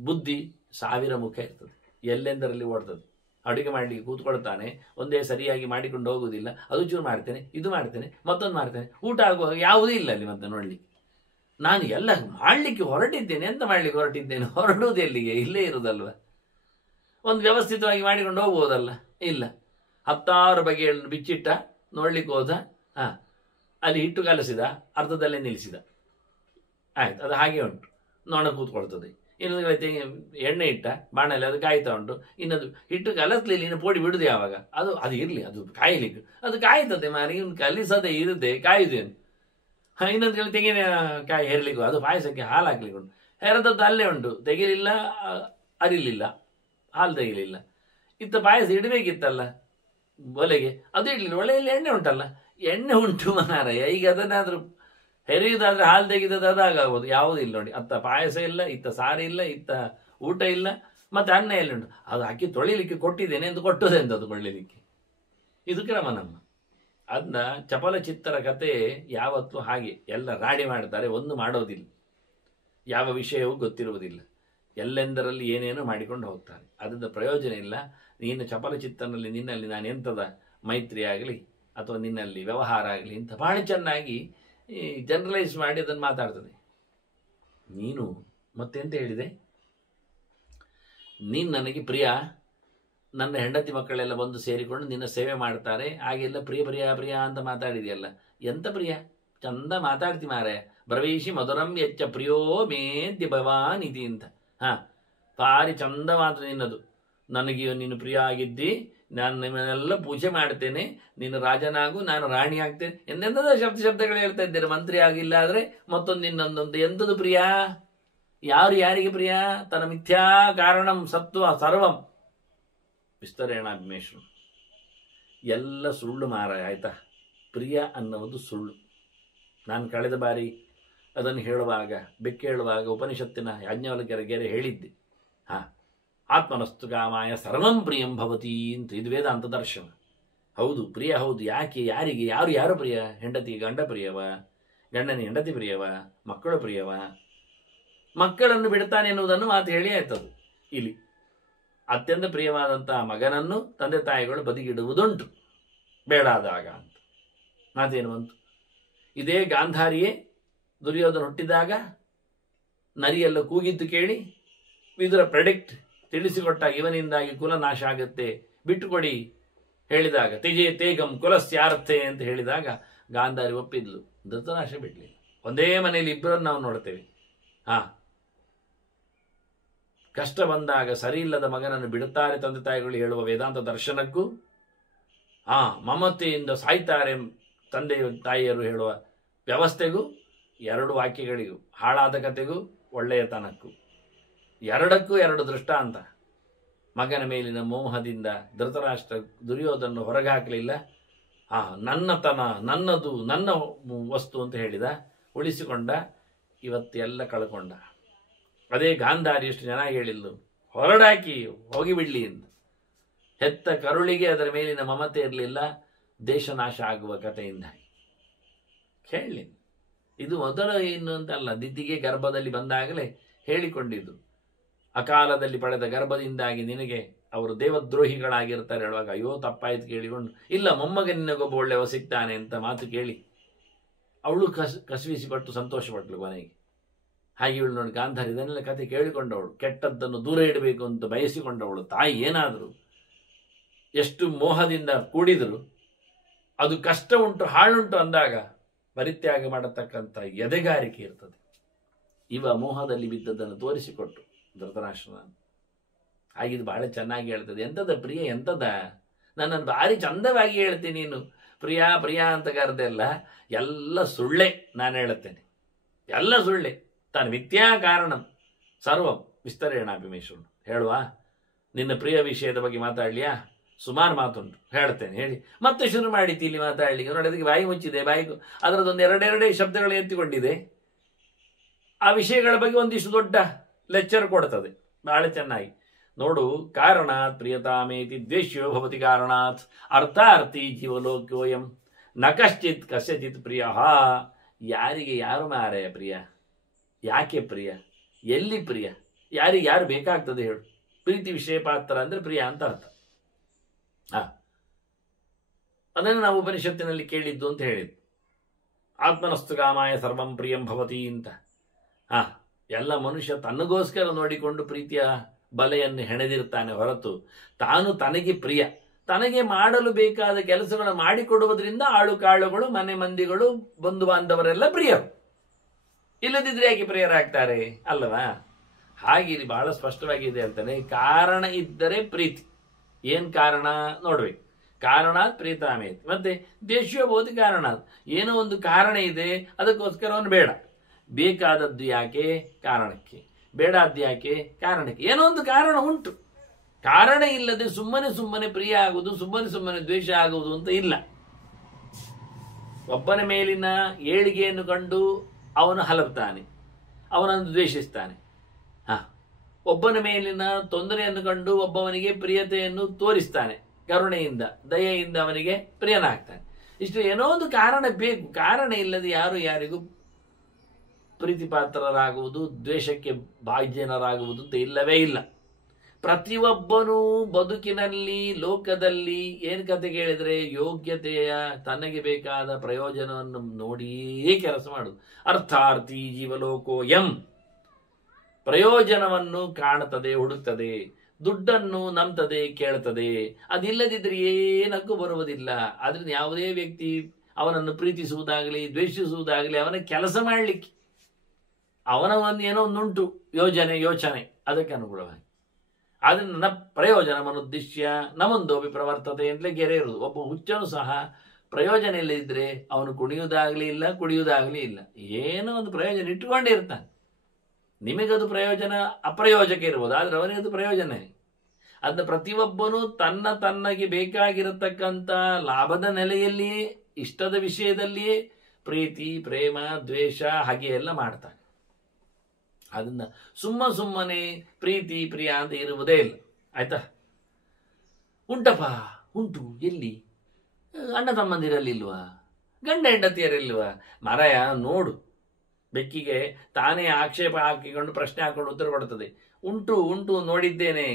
ಬುದ್ಧಿ 1000 ಮುಖ ಇರ್ತದೆ, ಎಲ್ಲೆಂದರಲ್ಲಿ ಓಡ್ತದೆ. ಅಡುಗೆ ಮಾಡಲಿಕ್ಕೆ ಕೂತ್ಕೊಳ್ತಾನೆ, ಒಂದೇ ಸರಿಯಾಗಿ ಮಾಡಿಕೊಂಡು ಹೋಗುವುದಿಲ್ಲ. ಅದು ಚೂರು ಮಾಡ್ತೇನೆ, ಇದು ಮಾಡ್ತೇನೆ, ಮತ್ತೊಂದು ಮಾಡ್ತೇನೆ, ಊಟ ಆಗುವಾಗ ಯಾವುದೂ ಇಲ್ಲ ಅಲ್ಲಿ ಮತ್ತೆ ನೋಡಲಿಕ್ಕೆ. ನಾನು ಎಲ್ಲ ಮಾಡಲಿಕ್ಕೆ ಹೊರಟಿದ್ದೇನೆ. ಎಂತ ಮಾಡಲಿಕ್ಕೆ ಹೊರಟಿದ್ದೇನೆ? ಹೊರಡುವುದು ಎಲ್ಲಿಗೆ? ಇಲ್ಲೇ ಇರುವುದಲ್ವ? ಒಂದು ವ್ಯವಸ್ಥಿತವಾಗಿ ಮಾಡಿಕೊಂಡು ಹೋಗ್ಬೋದಲ್ಲ? ಇಲ್ಲ, 10 ಬಗೆಗಳನ್ನು ಬಿಚ್ಚಿಟ್ಟ, ನೋಡ್ಲಿಕ್ಕೆ ಹೋದ, ಅಲ್ಲಿ ಹಿಟ್ಟು ಕಲಸಿದ, ಅರ್ಧದಲ್ಲೇ ನಿಲ್ಲಿಸಿದ, ಆಯ್ತು, ಅದು ಹಾಗೆ ಉಂಟು, ನೊಣ ಕೂತ್ಕೊಳ್ತದೆ. ಇನ್ನೊಂದು ಎಣ್ಣೆ ಇಟ್ಟ ಬಾಣಲೆ, ಅದು ಕಾಯ್ತಾ ಉಂಟು. ಇನ್ನದು ಹಿಟ್ಟು ಕಲಸ್ಲಿಲ್ಲ, ಇನ್ನು ಪೋಡಿ ಬಿಡುದು ಯಾವಾಗ? ಅದು ಇರಲಿ, ಅದು ಕಾಯ್ಲಿಕ್ಕೆ ಅದು ಕಾಯ್ತದೆ ಮಾರಿ, ಇವ್ನು ಕಲಿಸದೆ ಇರುತ್ತೆ, ಕಾಯ್ದೇನು. ಇನ್ನೊಂದು ತೆಂಗಿನ ಕಾಯಿ ಹೆರ್ಲಿಕ್ಕೂ, ಅದು ಪಾಯಸಕ್ಕೆ ಹಾಲು ಹಾಕ್ಲಿಕ್ಕೆ ಉಂಟು, ಹೆರದದ್ದು ಅಲ್ಲೇ ಉಂಟು, ತೆಗಿಲಿಲ್ಲ, ಅರಿಲಿಲ್ಲ, ಹಾಲು ತೆಗಿಲಿಲ್ಲ. ಇತ್ತ ಪಾಯಸ ಇಡಬೇಕಿತ್ತಲ್ಲ ಒಲೆಗೆ, ಅದು ಇಡ್ಲಿಲ್ಲ. ಒಲೆಯಲ್ಲಿ ಎಣ್ಣೆ ಉಂಟಲ್ಲ, ಎಣ್ಣೆ ಉಂಟು ಮಾರಾಯ. ಈಗ ಅದನ್ನಾದ್ರೂ ಹೆರಿಯುವುದಾದ್ರೆ ಹಾಲು ತೆಗೆದದ್ದು ಅದಾಗಬಹುದು. ಯಾವುದಿಲ್ಲ ನೋಡಿ, ಅತ್ತ ಪಾಯಸ ಇಲ್ಲ, ಇತ್ತ ಸಾರು ಇಲ್ಲ, ಇತ್ತ ಊಟ ಇಲ್ಲ, ಮತ್ತೆ ಅನ್ನ ಎಲ್ಲಿ ಉಂಟು? ಅದು ಹಾಕಿ ತೊಳಿಲಿಕ್ಕೆ ಕೊಟ್ಟಿದ್ದೇನೆ ಎಂದು ಕೊಟ್ಟದೆ ಅಂತ ಅದು ಕೊಳ್ಳಲಿಕ್ಕೆ. ಇದು ಕ್ರಮ ನಮ್ಮ. ಅದನ್ನ ಚಪಲಚಿತ್ತರ ಕತೆ ಯಾವತ್ತೂ ಹಾಗೆ, ಎಲ್ಲ ರಾಡಿ ಮಾಡ್ತಾರೆ, ಒಂದು ಮಾಡೋದಿಲ್ಲ, ಯಾವ ವಿಷಯವೂ ಗೊತ್ತಿರುವುದಿಲ್ಲ, ಎಲ್ಲೆಂದರಲ್ಲಿ ಏನೇನೋ ಮಾಡಿಕೊಂಡು ಹೋಗ್ತಾರೆ. ಅದರಿಂದ ಪ್ರಯೋಜನ ಇಲ್ಲ. ನೀನು ಚಪಲಚಿತ್ತನಲ್ಲಿ ನಿನ್ನಲ್ಲಿ ನಾನು ಎಂಥದ ಮೈತ್ರಿ ಆಗಲಿ ಅಥವಾ ನಿನ್ನಲ್ಲಿ ವ್ಯವಹಾರ ಆಗಲಿ ಅಂತ ಬಹಳ ಚೆನ್ನಾಗಿ ಜನರಲೈಸ್ ಮಾಡಿ ಅದನ್ನು ಮಾತಾಡ್ತದೆ. ನೀನು ಮತ್ತೆಂತ ಹೇಳಿದೆ? ನೀನು ನನಗೆ ಪ್ರಿಯ, ನನ್ನ ಹೆಂಡತಿ ಮಕ್ಕಳೆಲ್ಲ ಬಂದು ಸೇರಿಕೊಂಡು ನಿನ್ನ ಸೇವೆ ಮಾಡ್ತಾರೆ, ಹಾಗೆಲ್ಲ ಪ್ರಿಯ ಪ್ರಿಯ ಪ್ರಿಯ ಅಂತ ಮಾತಾಡಿದೆಯಲ್ಲ. ಎಂತ ಪ್ರಿಯ? ಚಂದ ಮಾತಾಡ್ತಿ ಮಾರೆ. ಬ್ರವೀಶಿ ಮಧುರಂ ಎಚ್ಚ ಪ್ರಿಯೋ ಮೇದ್ಯ ಭವಾನಿಧಿ ಅಂತ. ಭಾರಿ ಚಂದ ಮಾತು ನಿನ್ನದು. ನನಗೆ ನೀನು ಪ್ರಿಯ ಆಗಿದ್ದಿ, ನಾನು ನಿಮ್ಮನ್ನೆಲ್ಲ ಪೂಜೆ ಮಾಡ್ತೇನೆ, ನೀನು ರಾಜನಾಗು, ನಾನು ರಾಣಿ ಆಗ್ತೇನೆ, ಎಂದೆಂಥದ ಶಬ್ದಗಳು ಹೇಳ್ತಾ ಇದ್ದೇನೆ. ಮಂತ್ರಿ ಆಗಿಲ್ಲ ಆದರೆ ಮತ್ತೊಂದು ಇನ್ನೊಂದೊಂದು. ಎಂಥದ್ದು ಪ್ರಿಯ? ಯಾರು ಯಾರಿಗೆ ಪ್ರಿಯ? ತನ್ನ ಮಿಥ್ಯಾ ಕಾರಣಂ ಸತ್ವ ಸರ್ವಂ ವಿಸ್ತರೇಣಾಭಿಮೇಶ್ವರ. ಎಲ್ಲ ಸುಳ್ಳು ಮಾರಾಯ, ಆಯ್ತಾ? ಪ್ರಿಯ ಅನ್ನುವುದು ಸುಳ್ಳು. ನಾನು ಕಳೆದ ಬಾರಿ ಅದನ್ನು ಹೇಳುವಾಗ, ಬೆಕ್ಕೆ ಹೇಳುವಾಗ ಉಪನಿಷತ್ತಿನ ಯಾಜ್ಞವಲ್ಕ್ಯರ ಗೆರೆ ಹೇಳಿದ್ದೆ. ಆತ್ಮನಸ್ತು ಕಾಮಾಯ ಸರ್ವಂ ಪ್ರಿಯಂ ಭವತಿ ಅಂತ. ಇದು ವೇದಾಂತ ದರ್ಶನ. ಹೌದು, ಪ್ರಿಯ ಹೌದು. ಯಾಕೆ? ಯಾರಿಗೆ? ಯಾರು ಪ್ರಿಯ? ಹೆಂಡತಿ ಗಂಡ ಪ್ರಿಯವ? ಗಂಡನ ಹೆಂಡತಿ ಪ್ರಿಯವ? ಮಕ್ಕಳು ಪ್ರಿಯವ? ಮಕ್ಕಳನ್ನು ಬಿಡ್ತಾನೆ ಎನ್ನುವುದನ್ನು ಮಾತು ಹೇಳಿ ಆಯ್ತದು. ಇಲ್ಲಿ ಅತ್ಯಂತ ಪ್ರಿಯವಾದಂತಹ ಮಗನನ್ನು ತಂದೆ ತಾಯಿಗಳು ಬದಿಗಿಡುವುದುಂಟು ಬೇಡಾದಾಗ ಅಂತ. ಮಾತೇನು ಬಂತು? ಇದೇ ಗಾಂಧಾರಿಯೇ ದುರ್ಯೋಧನ ಹುಟ್ಟಿದಾಗ ನರಿಯೆಲ್ಲ ಕೂಗಿದ್ದು ಕೇಳಿ ವಿದುರ ಪ್ರೆಡಿಕ್ಟ್ ತಿಳಿಸಿಕೊಟ್ಟಾಗ, ಇವನಿಂದಾಗಿ ಕುಲನಾಶ ಆಗುತ್ತೆ, ಬಿಟ್ಟುಕೊಡಿ ಹೇಳಿದಾಗ, ತ್ಯಜೇ ತೇಗಂ ಕುಲಸ್ಯಾರ್ಥೆ ಅಂತ ಹೇಳಿದಾಗ ಗಾಂಧಾರಿ ಒಪ್ಪಿದ್ಲು. ಧೃತರಾಶ ಬಿಡ್ಲಿಲ್ಲ. ಒಂದೇ ಮನೆಯಲ್ಲಿ ಇಬ್ಬರನ್ನು ನಾವು ನೋಡ್ತೇವೆ. ಕಷ್ಟ ಬಂದಾಗ ಸರಿ ಇಲ್ಲದ ಮಗನನ್ನು ಬಿಡುತ್ತಾರೆ ತಂದೆ ತಾಯಿಗಳು ಹೇಳುವ ವೇದಾಂತ ದರ್ಶನಕ್ಕೂ, ಮಮತೆಯಿಂದ ಸಾಯ್ತಾರೆ ತಂದೆ ತಾಯಿಯರು ಹೇಳುವ ವ್ಯವಸ್ಥೆಗೂ, 2 ವಾಕ್ಯಗಳಿಗೂ, ಹಾಳಾದ ಕತೆಗೂ ಒಳ್ಳೆಯತನಕ್ಕೂ, ಎರಡಕ್ಕೂ 2 ದೃಷ್ಟಾಂತ. ಮಗನ ಮೇಲಿನ ಮೋಹದಿಂದ ಧೃತರಾಷ್ಟ್ರ ದುರ್ಯೋಧನ ಹೊರಗೆ ಹಾಕಲಿಲ್ಲ. ನನ್ನತನ, ನನ್ನದು, ನನ್ನ ವಸ್ತು ಅಂತ ಹೇಳಿದ, ಉಳಿಸಿಕೊಂಡ. ಇವತ್ತೆಲ್ಲ ಕಳ್ಕೊಂಡ. ಅದೇ ಗಾಂಧಾರಿ ಎಷ್ಟು ಚೆನ್ನಾಗಿ ಹೇಳಿಲ್ಲ, ಹೊರಡಾಕಿ ಹೋಗಿಬಿಡ್ಲಿ ಎಂದು. ಹೆತ್ತ ಕರುಳಿಗೆ ಅದರ ಮೇಲಿನ ಮಮತೆ ಇರಲಿಲ್ಲ, ದೇಶನಾಶ ಆಗುವ ಕಥೆಯಿಂದ. ಹೇಳಿ, ಇದು ಮೊದಲ ಏನು ಅಂತಲ್ಲ, ದಿದ್ದಿಗೆ ಗರ್ಭದಲ್ಲಿ ಬಂದಾಗಲೇ ಹೇಳಿಕೊಂಡಿದ್ದು. ಅಕಾಲದಲ್ಲಿ ಪಡೆದ ಗರ್ಭದಿಂದಾಗಿ ನಿನಗೆ ಅವರು ದೇವದ್ರೋಹಿಗಳಾಗಿರ್ತಾರೆ ಹೇಳುವಾಗ, ಅಯ್ಯೋ ತಪ್ಪಾಯ್ತು ಕೇಳಿಕೊಂಡು, ಇಲ್ಲ ಮೊಮ್ಮಗ ನಿನಗೊಬ್ಬ ಒಳ್ಳೆಯವ ಸಿಗ್ತಾನೆ ಅಂತ ಮಾತು ಕೇಳಿ ಅವಳು ಕಸವಿಸಿಪಟ್ಟು ಸಂತೋಷಪಟ್ಟಳು ಕೊನೆಗೆ. ಹಾಗೆ ಇವಳು ನೋಡಿ ಗಾಂಧಾರಿ ಇದನ್ನೆಲ್ಲ ಕತೆ ಕೇಳಿಕೊಂಡವಳು, ಕೆಟ್ಟದ್ದನ್ನು ದೂರ ಇಡಬೇಕು ಅಂತ ಬಯಸಿಕೊಂಡವಳು. ತಾಯಿ ಏನಾದರೂ ಎಷ್ಟು ಮೋಹದಿಂದ ಕೂಡಿದರು, ಅದು ಕಷ್ಟ ಉಂಟು ಹಾಳುಂಟು ಅಂದಾಗ ಪರಿತ್ಯಾಗ ಮಾಡತಕ್ಕಂಥ ಎದೆಗಾರಿಕೆ ಇರ್ತದೆ. ಇವ ಮೋಹದಲ್ಲಿ ಬಿದ್ದದ್ದನ್ನು ತೋರಿಸಿಕೊಟ್ಟು ಧೃತರಾಷ್ಟ್ರನ. ಹಾಗಿದು ಬಹಳ ಚೆನ್ನಾಗಿ ಹೇಳ್ತದೆ. ಎಂಥದ ಪ್ರಿಯ, ಎಂಥದ? ನನ್ನನ್ನು ಭಾರಿ ಚಂದವಾಗಿ ಹೇಳ್ತೀನಿ ನೀನು ಪ್ರಿಯಾ ಪ್ರಿಯಾ ಅಂತ ಕರೆದೆಲ್ಲ ಎಲ್ಲ ಸುಳ್ಳೆ. ನಾನು ಹೇಳುತ್ತೇನೆ, ಎಲ್ಲ ಸುಳ್ಳೆ. ತಾನು ಮಿಥ್ಯಾ ಕಾರಣಂ ಸರ್ವಂ ವಿಸ್ತರೇಣಾಭಿಮೇಶ್ವರನು. ಹೇಳುವ ನಿನ್ನ ಪ್ರಿಯ ವಿಷಯದ ಬಗ್ಗೆ ಮಾತಾಡ್ಲಿಯಾ? ಸುಮಾರು ಮಾತುಂಟು, ಹೇಳ್ತೇನೆ. ಹೇಳಿ ಮತ್ತೆ ಶುರು ಮಾಡಿತಿ ಇಲ್ಲಿ ಮಾತಾಡ್ಲಿಕ್ಕೆ. ನೋಡಿ, ಅದಕ್ಕೆ ಬಾಯಿ ಮುಚ್ಚಿದೆ. ಅದರದೊಂದು 2 ಶಬ್ದಗಳು ಎತ್ತಿಕೊಂಡಿದೆ. ಆ ವಿಷಯಗಳ ಬಗ್ಗೆ ಒಂದಿಷ್ಟು ದೊಡ್ಡ ಲೆಕ್ಚರ್ ಕೊಡ್ತದೆ ಬಹಳ ಚೆನ್ನಾಗಿ. ನೋಡು, ಕಾರಣಾತ್ ಪ್ರಿಯತಾಮೇತಿ ದ್ವೇಷ್ಯೋ ಭವತಿ ಕಾರಣಾತ್ ಅರ್ಥಾರ್ಥಿ ಜೀವಲೋಕ್ಯೋಯಂ ನ ಕಶ್ಚಿತ್ ಕಸ್ಯಚಿತ್ ಪ್ರಿಯ. ಯಾರಿಗೆ ಯಾರು ಮಾರಾಯ ಪ್ರಿಯ? ಯಾಕೆ ಪ್ರಿಯ? ಎಲ್ಲಿ ಪ್ರಿಯ? ಯಾರಿಗೆ ಯಾರು ಬೇಕಾಗ್ತದೆ ಹೇಳು? ಪ್ರೀತಿ ವಿಷಯ ಪಾತ್ರ ಅಂದ್ರೆ ಪ್ರಿಯ ಅಂತ ಅರ್ಥ. ಅದನ್ನು ನಾವು ಉಪನಿಷತ್ತಿನಲ್ಲಿ ಕೇಳಿದ್ದು ಅಂತ ಹೇಳಿದ್ದು. ಆತ್ಮನಸ್ತು ಕಾಮಾಯ ಸರ್ವಂ ಪ್ರಿಯಂ ಭವತಿ ಅಂತ. ಆ ಎಲ್ಲ ಮನುಷ್ಯ ತನಗೋಸ್ಕರ ನೋಡಿಕೊಂಡು ಪ್ರೀತಿಯ ಬಲೆಯನ್ನು ಹೆಣೆದಿರ್ತಾನೆ ಹೊರತು ತಾನು ತನಗೆ ಪ್ರಿಯ, ತನಗೆ ಮಾಡಲು ಬೇಕಾದ ಕೆಲಸಗಳನ್ನು ಮಾಡಿಕೊಡುವುದರಿಂದ ಆಳು ಕಾಳುಗಳು, ಮನೆ ಮಂದಿಗಳು, ಬಂಧು ಬಾಂಧವರೆಲ್ಲ ಪ್ರಿಯರು. ಇಲ್ಲದಿದ್ರೆ ಯಾಕೆ ಪ್ರಿಯರಾಗ್ತಾರೆ ಅಲ್ಲವಾ? ಹಾಗೆ ಇಲ್ಲಿ ಬಹಳ ಸ್ಪಷ್ಟವಾಗಿದೆ ಅಂತಾನೆ. ಕಾರಣ ಇದ್ದರೆ ಪ್ರೀತಿ. ಏನ್ ಕಾರಣ ನೋಡ್ಬೇಕು. ಕಾರಣ ಪ್ರೀತಾಮೇತ್. ಮತ್ತೆ ದೇಶೀಯಬಹುದು ಕಾರಣ. ಏನೋ ಒಂದು ಕಾರಣ ಇದೆ, ಅದಕ್ಕೋಸ್ಕರ ಅವನು ಬೇಡ. ಬೇಕಾದದ್ದು ಯಾಕೆ? ಕಾರಣಕ್ಕೆ. ಬೇಡಾದ್ದು ಯಾಕೆ? ಕಾರಣಕ್ಕೆ. ಏನೋ ಒಂದು ಕಾರಣ ಉಂಟು. ಕಾರಣ ಇಲ್ಲದೆ ಸುಮ್ಮನೆ ಸುಮ್ಮನೆ ಪ್ರಿಯ ಆಗುವುದು, ಸುಮ್ಮನೆ ಸುಮ್ಮನೆ ದ್ವೇಷ ಆಗುವುದು ಅಂತ ಇಲ್ಲ. ಒಬ್ಬನ ಮೇಲಿನ ಏಳಿಗೆಯನ್ನು ಕಂಡು ಅವನು ಹಲಬ್ತಾನೆ, ಅವನನ್ನು ದ್ವೇಷಿಸ್ತಾನೆ. ಒಬ್ಬನ ಮೇಲಿನ ತೊಂದರೆಯನ್ನು ಕಂಡು ಒಬ್ಬವನಿಗೆ ಪ್ರಿಯತೆಯನ್ನು ತೋರಿಸ್ತಾನೆ, ಕರುಣೆಯಿಂದ ದಯೆಯಿಂದ ಅವನಿಗೆ ಪ್ರಿಯನಾಗ್ತಾನೆ. ಇಷ್ಟು ಏನೋ ಒಂದು ಕಾರಣ ಬೇಕು. ಕಾರಣ ಇಲ್ಲದೆ ಯಾರು ಯಾರಿಗೂ ಪ್ರೀತಿಪಾತ್ರರಾಗುವುದು, ದ್ವೇಷಕ್ಕೆ ಭಾಜನರಾಗುವುದು ಅಂತ ಇಲ್ಲವೇ ಇಲ್ಲ. ಪ್ರತಿಯೊಬ್ಬನೂ ಬದುಕಿನಲ್ಲಿ, ಲೋಕದಲ್ಲಿ ಏನು ಕತೆ ಕೇಳಿದ್ರೆ ಯೋಗ್ಯತೆಯ, ತನಗೆ ಬೇಕಾದ ಪ್ರಯೋಜನವನ್ನು ನೋಡಿಯೇ ಕೆಲಸ ಮಾಡುದು. ಅರ್ಥಾರ್ಥಿ ಜೀವಲೋಕೋ ಎಂ. ಪ್ರಯೋಜನವನ್ನು ಕಾಣುತ್ತದೆ, ಹುಡುಕ್ತದೆ, ದುಡ್ಡನ್ನು ನಂಬ್ತದೆ, ಕೇಳ್ತದೆ. ಅದಿಲ್ಲದಿದ್ರೆ ಏನಕ್ಕೂ ಬರುವುದಿಲ್ಲ. ಆದ್ರಿಂದ ಯಾವುದೇ ವ್ಯಕ್ತಿ ಅವನನ್ನು ಪ್ರೀತಿಸುವುದಾಗಲಿ ದ್ವೇಷಿಸುವುದಾಗಲಿ ಅವನ ಕೆಲಸ ಮಾಡಲಿಕ್ಕೆ ಅವನ ಒಂದು ಏನೋ ಒಂದುಂಟು ಯೋಚನೆ ಅದಕ್ಕೆ ಅನುಗುಣವಾಗಿ. ಆದ್ರೆ ನನ್ನ ಪ್ರಯೋಜನವನ್ನುದ್ದೇಶ್ಯ ನಮೊಂದೋಪಿ ಪ್ರವರ್ತತೆ ಅಂತಲೇ ಗೆರೆ ಇರುವುದು. ಒಬ್ಬ ಹುಚ್ಚನು ಸಹ ಪ್ರಯೋಜನ ಇಲ್ಲದಿದ್ರೆ ಅವನು ಕುಣಿಯುವುದಾಗಲಿ ಇಲ್ಲ, ಕುಡಿಯುವುದಾಗಲಿ ಇಲ್ಲ. ಏನೋ ಒಂದು ಪ್ರಯೋಜನ ಇಟ್ಟುಕೊಂಡೇ ಇರ್ತಾನೆ. ನಿಮಗದು ಪ್ರಯೋಜನ ಅಪ್ರಯೋಜಕ ಇರ್ಬೋದು, ಆದ್ರೆ ಅವನಿಗದು ಪ್ರಯೋಜನ. ಅದನ್ನ ಪ್ರತಿಯೊಬ್ಬನು ತನ್ನಗೆ ಬೇಕಾಗಿರತಕ್ಕಂಥ ಲಾಭದ ನೆಲೆಯಲ್ಲಿಯೇ, ಇಷ್ಟದ ವಿಷಯದಲ್ಲಿಯೇ ಪ್ರೀತಿ, ಪ್ರೇಮ, ದ್ವೇಷ ಹಾಗೆ ಎಲ್ಲ ಮಾಡ್ತಾನೆ. ಅದನ್ನ ಸುಮ್ಮನೆ ಪ್ರೀತಿ ಪ್ರಿಯ ಅಂತ ಇರುವುದೇ ಇಲ್ಲ. ಆಯ್ತಾ? ಉಂಟಪ್ಪ, ಉಂಟು. ಎಲ್ಲಿ? ಅಣ್ಣ ತಮ್ಮಂದಿರಲ್ಲಿಲ್ವಾ? ಗಂಡ ಹೆಂಡತಿಯರಿಲ್ವಾ? ಮರಯ ನೋಡು. ಬೆಕ್ಕಿಗೆ ತಾನೇ ಆಕ್ಷೇಪ ಹಾಕಿಕೊಂಡು ಪ್ರಶ್ನೆ ಹಾಕೊಂಡು ಉತ್ತರ ಕೊಡ್ತದೆ. ಉಂಟು ಉಂಟು ನೋಡಿದ್ದೇನೆ.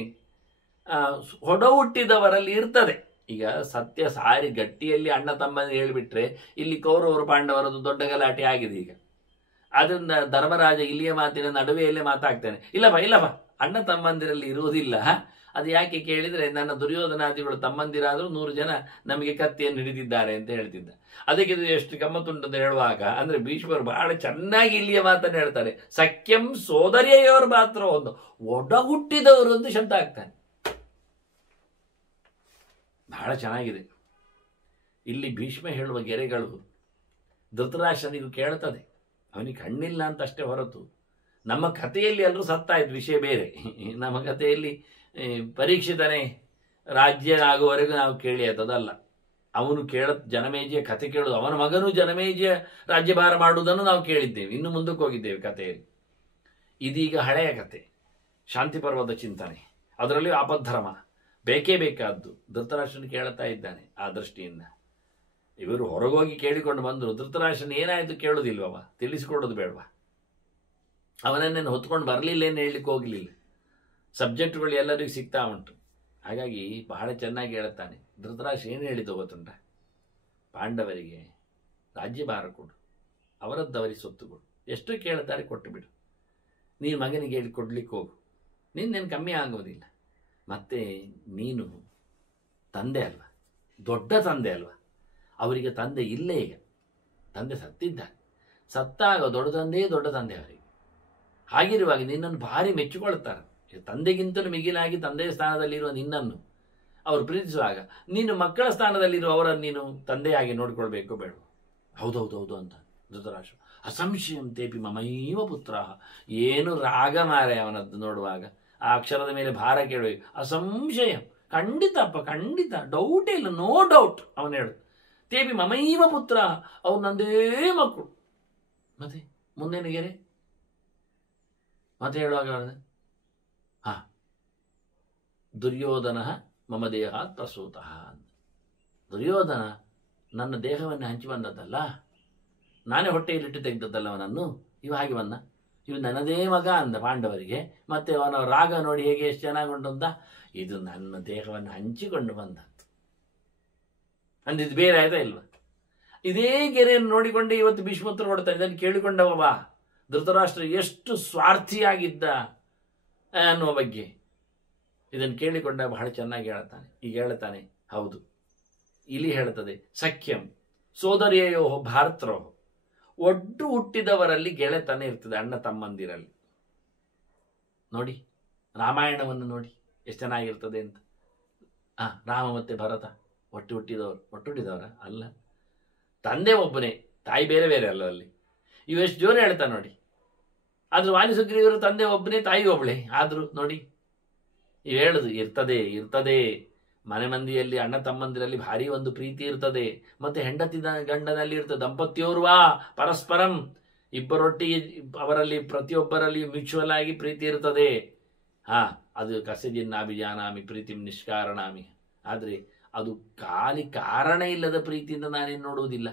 ಹೊಡ ಹುಟ್ಟಿದವರಲ್ಲಿ ಇರ್ತದೆ. ಈಗ ಸತ್ಯ ಸಾರಿ ಗಟ್ಟಿಯಲ್ಲಿ ಅಣ್ಣ ತಮ್ಮಂದಿ ಹೇಳಿಬಿಟ್ರೆ ಇಲ್ಲಿ ಕೌರವರು ಪಾಂಡವರದ್ದು ದೊಡ್ಡ ಗಲಾಟೆ ಆಗಿದೆ. ಈಗ ಅದರಿಂದ ಧರ್ಮರಾಜ ಇಲ್ಲಿಯ ಮಾತಿನ ನಡುವೆಯಲ್ಲೇ ಮಾತಾಡ್ತಾನೆ. ಇಲ್ಲಪ್ಪ ಅಣ್ಣ ತಮ್ಮಂದಿರಲ್ಲಿ ಇರುವುದಿಲ್ಲ. ಅದು ಯಾಕೆ ಕೇಳಿದ್ರೆ, ನನ್ನ ದುರ್ಯೋಧನಾದಿಗಳು ತಮ್ಮಂದಿರಾದರೂ 100 ಜನ ನಮಗೆ ಕತ್ತಿಯನ್ನು ಹಿಡಿದಿದ್ದಾರೆ ಅಂತ ಹೇಳ್ತಿದ್ದ. ಅದಕ್ಕೆ ಇದು ಎಷ್ಟು ಗಮ್ಮತ್ತುಂಟು ಅಂತ ಹೇಳುವಾಗ, ಅಂದ್ರೆ ಭೀಷ್ಮರು ಬಹಳ ಚೆನ್ನಾಗಿ ಇಲ್ಲಿಯ ಮಾತನ್ನು ಹೇಳ್ತಾರೆ. ಸಖ್ಯಂ ಸೋದರಿಯವರು ಮಾತ್ರ ಒಂದು ಒಡ ಹುಟ್ಟಿದವರು ಒಂದು ಶಬ್ದ ಆಗ್ತಾನೆ. ಬಹಳ ಚೆನ್ನಾಗಿದೆ. ಇಲ್ಲಿ ಭೀಷ್ಮ ಹೇಳುವ ಗೆರೆಗಳು ಧೃತರಾಷ್ಟ್ರನಿಗೂ ಕೇಳ್ತದೆ. ಅವನಿಗೆ ಕಣ್ಣಿಲ್ಲ ಅಂತ ಅಷ್ಟೇ ಹೊರತು, ನಮ್ಮ ಕಥೆಯಲ್ಲಿ ಎಲ್ಲರೂ ಸತ್ತಾ ಇದ್ದ ವಿಷಯ ಬೇರೆ. ನಮ್ಮ ಕಥೆಯಲ್ಲಿ ಪರೀಕ್ಷಿತನೇ ರಾಜ್ಯನಾಗುವವರೆಗೂ ನಾವು ಕೇಳಿ ಆಯ್ತದಲ್ಲ. ಅವನು ಜನಮೇಜಯ ಕಥೆ ಕೇಳೋದು, ಅವನ ಮಗನೂ ಜನಮೇಜಯ ರಾಜ್ಯಭಾರ ಮಾಡುವುದನ್ನು ನಾವು ಕೇಳಿದ್ದೇವೆ. ಇನ್ನು ಮುಂದಕ್ಕೆ ಹೋಗಿದ್ದೇವೆ ಕಥೆಯಲ್ಲಿ. ಇದೀಗ ಹಳೆಯ ಕಥೆ, ಶಾಂತಿ ಪರ್ವದ ಚಿಂತನೆ, ಅದರಲ್ಲಿ ಆಪದ್ಧರ್ಮ ಬೇಕೇ ಬೇಕಾದ್ದು. ಧೃತರಾಷ್ಟ್ರನ ಕೇಳ್ತಾ ಇದ್ದಾನೆ. ಆ ದೃಷ್ಟಿಯಿಂದ ಇವರು ಹೊರಗೋಗಿ ಕೇಳಿಕೊಂಡು ಬಂದರು. ಧೃತರಾಷ್ಟ್ರನ ಏನಾಯ್ತು ಕೇಳೋದಿಲ್ವವ, ತಿಳಿಸಿಕೊಡೋದು ಬೇಡವಾ? ಅವನನ್ನೇನು ಹೊತ್ಕೊಂಡು ಬರಲಿಲ್ಲ ಏನು ಹೇಳಲಿಕ್ಕೆ ಹೋಗಲಿಲ್ಲ. ಸಬ್ಜೆಕ್ಟ್ಗಳು ಎಲ್ಲರಿಗೂ ಸಿಗ್ತಾ ಉಂಟು. ಹಾಗಾಗಿ ಬಹಳ ಚೆನ್ನಾಗಿ ಹೇಳುತ್ತಾನೆ. ಧೃತರಾಷ್ಟ್ರ ಏನು ಹೇಳಿದ್ದು ಗೊತ್ತುಂಟ? ಪಾಂಡವರಿಗೆ ರಾಜ್ಯಭಾರ ಕೊಡು, ಅವರದ್ದವರಿಗೆ ಸೊತ್ತು ಕೊಡು, ಎಷ್ಟು ಕೇಳ್ತಾರೆ ಕೊಟ್ಟು ಬಿಡು. ನೀನು ಮಗನಿಗೆ ಹೇಳಿ ಕೊಡ್ಲಿಕ್ಕೆ ಹೋಗು, ನಿನ್ನೇನು ಕಮ್ಮಿ ಆಗುವುದಿಲ್ಲ. ಮತ್ತೆ ನೀನು ತಂದೆ ಅಲ್ವ, ದೊಡ್ಡ ತಂದೆ ಅಲ್ವ. ಅವರಿಗೆ ತಂದೆ ಇಲ್ಲೇ. ಈಗ ತಂದೆ ಸತ್ತಿದ್ದಾನೆ. ಸತ್ತಾಗ ದೊಡ್ಡ ತಂದೆ ಅವರಿಗೆ. ಹಾಗಿರುವಾಗ ನಿನ್ನನ್ನು ಭಾರಿ ಮೆಚ್ಚಿಕೊಳ್ತಾರೆ. ತಂದೆಗಿಂತಲೂ ಮಿಗಿಲಾಗಿ ತಂದೆಯ ಸ್ಥಾನದಲ್ಲಿರುವ ನಿನ್ನನ್ನು ಅವರು ಪ್ರೀತಿಸುವಾಗ ನೀನು ಮಕ್ಕಳ ಸ್ಥಾನದಲ್ಲಿರುವ ಅವರನ್ನು ನೀನು ತಂದೆಯಾಗಿ ನೋಡಿಕೊಳ್ಬೇಕು ಬೇಡ? ಹೌದೌದೌದು ಅಂತ ಧೃತರಾಷ್ಟ್ರ. ಅಸಂಶಯಂ ತೇಪಿ ಮಮೈವ ಪುತ್ರ. ಏನು ರಾಗ ಮಾರೆ ಅವನದ್ದು ನೋಡುವಾಗ. ಆ ಅಕ್ಷರದ ಮೇಲೆ ಭಾರ ಕೇಳಬೇಕು. ಅಸಂಶಯಂ, ಖಂಡಿತಪ್ಪ, ಖಂಡಿತ, ಡೌಟೇ ಇಲ್ಲ, ನೋ ಡೌಟ್. ಅವನು ಹೇಳು ತೇಪಿ ಮಮೈವ ಪುತ್ರ, ಅವ್ರು ನಂದೇ ಮಕ್ಕಳು. ಮತ್ತೆ ಮುಂದೇನು ಗೆರೆ ಮತ್ತೆ ಹೇಳುವಾಗ ದುರ್ಯೋಧನ ಮಮ ದೇಹ ಪ್ರಸೂತಃ. ದುರ್ಯೋಧನ ನನ್ನ ದೇಹವನ್ನು ಹಂಚಿ ಬಂದದ್ದಲ್ಲ, ನಾನೇ ಹೊಟ್ಟೆಯಲ್ಲಿಟ್ಟು ತೆಗೆದದ್ದಲ್ಲ ಅವನನ್ನು. ಇವ ಹಾಗೆ ಬಂದ, ಇವು ನನ್ನದೇ ಮಗ ಅಂದ ಪಾಂಡವರಿಗೆ. ಮತ್ತೆ ಅವನ ರಾಗ ನೋಡಿ ಹೇಗೆ ಎಷ್ಟು ಚೆನ್ನಾಗುಂಟು ಅಂತ. ಇದು ನನ್ನ ದೇಹವನ್ನು ಹಂಚಿಕೊಂಡು ಬಂದದ್ದು ಅಂದಿದ್ದು ಬೇರೆ ಆಯ್ತಾ ಇಲ್ವ? ಇದೇ ಗೆರೆಯನ್ನು ನೋಡಿಕೊಂಡೆ ಇವತ್ತು ಭೀಷ್ಮೋತ್ತರ ಕೊಡ್ತಾನೆ. ಇದನ್ನು ಕೇಳಿಕೊಂಡವ ಧೃತರಾಷ್ಟ್ರ ಎಷ್ಟು ಸ್ವಾರ್ಥಿಯಾಗಿದ್ದ ಅನ್ನುವ ಬಗ್ಗೆ ಇದನ್ನು ಕೇಳಿಕೊಂಡ ಬಹಳ ಚೆನ್ನಾಗಿ ಹೇಳ್ತಾನೆ. ಈಗ ಹೇಳ್ತಾನೆ, ಹೌದು, ಇಲ್ಲಿ ಹೇಳ್ತದೆ, ಸಖ್ಯಂ ಸೋದರಿಯೋ ಭಾರ್ತರೋ, ಒಟ್ಟು ಹುಟ್ಟಿದವರಲ್ಲಿ ಗೆಳೆತನ ಇರ್ತದೆ, ಅಣ್ಣ ತಮ್ಮಂದಿರಲ್ಲಿ. ನೋಡಿ, ರಾಮಾಯಣವನ್ನು ನೋಡಿ ಎಷ್ಟು ಚೆನ್ನಾಗಿರ್ತದೆ ಅಂತ. ರಾಮ ಮತ್ತೆ ಭರತ ಒಟ್ಟುಹುಟ್ಟಿದವರ ಅಲ್ಲ, ತಂದೆ ಒಬ್ಬನೇ, ತಾಯಿ ಬೇರೆ ಬೇರೆ ಅಲ್ಲ ಅಲ್ಲಿ. ಇವೆಷ್ಟು ಜೋರು ಹೇಳ್ತಾ ನೋಡಿ. ಆದ್ರೂ ವಾಲಿಸುಗ್ರೀವರು ತಂದೆ ಒಬ್ಬನೇ, ತಾಯಿ ಒಬ್ಬಳೇ. ಆದ್ರೂ ನೋಡಿ, ಇವು ಹೇಳುದು ಇರ್ತದೆ ಮನೆ ಮಂದಿಯಲ್ಲಿ, ಅಣ್ಣ ತಮ್ಮಂದಿರಲ್ಲಿ ಭಾರಿ ಒಂದು ಪ್ರೀತಿ ಇರ್ತದೆ. ಮತ್ತೆ ಹೆಂಡತಿ ಗಂಡನಲ್ಲಿ ಇರ್ತದೆ, ದಂಪತಿಯೋರ್ವಾ ಪರಸ್ಪರಂ, ಇಬ್ಬರೊಟ್ಟಿಗೆ ಅವರಲ್ಲಿ ಪ್ರತಿಯೊಬ್ಬರಲ್ಲಿ ಮ್ಯೂಚುವಲ್ ಆಗಿ ಪ್ರೀತಿ ಇರ್ತದೆ. ಅದು ಕಸದಿನ್ ಅಭಿಜಾನಾಮಿ ಪ್ರೀತಿಂ ನಿಷ್ಕಾರಣಾಮಿ. ಆದರೆ ಅದು ಖಾಲಿ ಕಾರಣ ಇಲ್ಲದ ಪ್ರೀತಿಯಿಂದ ನಾನೇನು ನೋಡುವುದಿಲ್ಲ.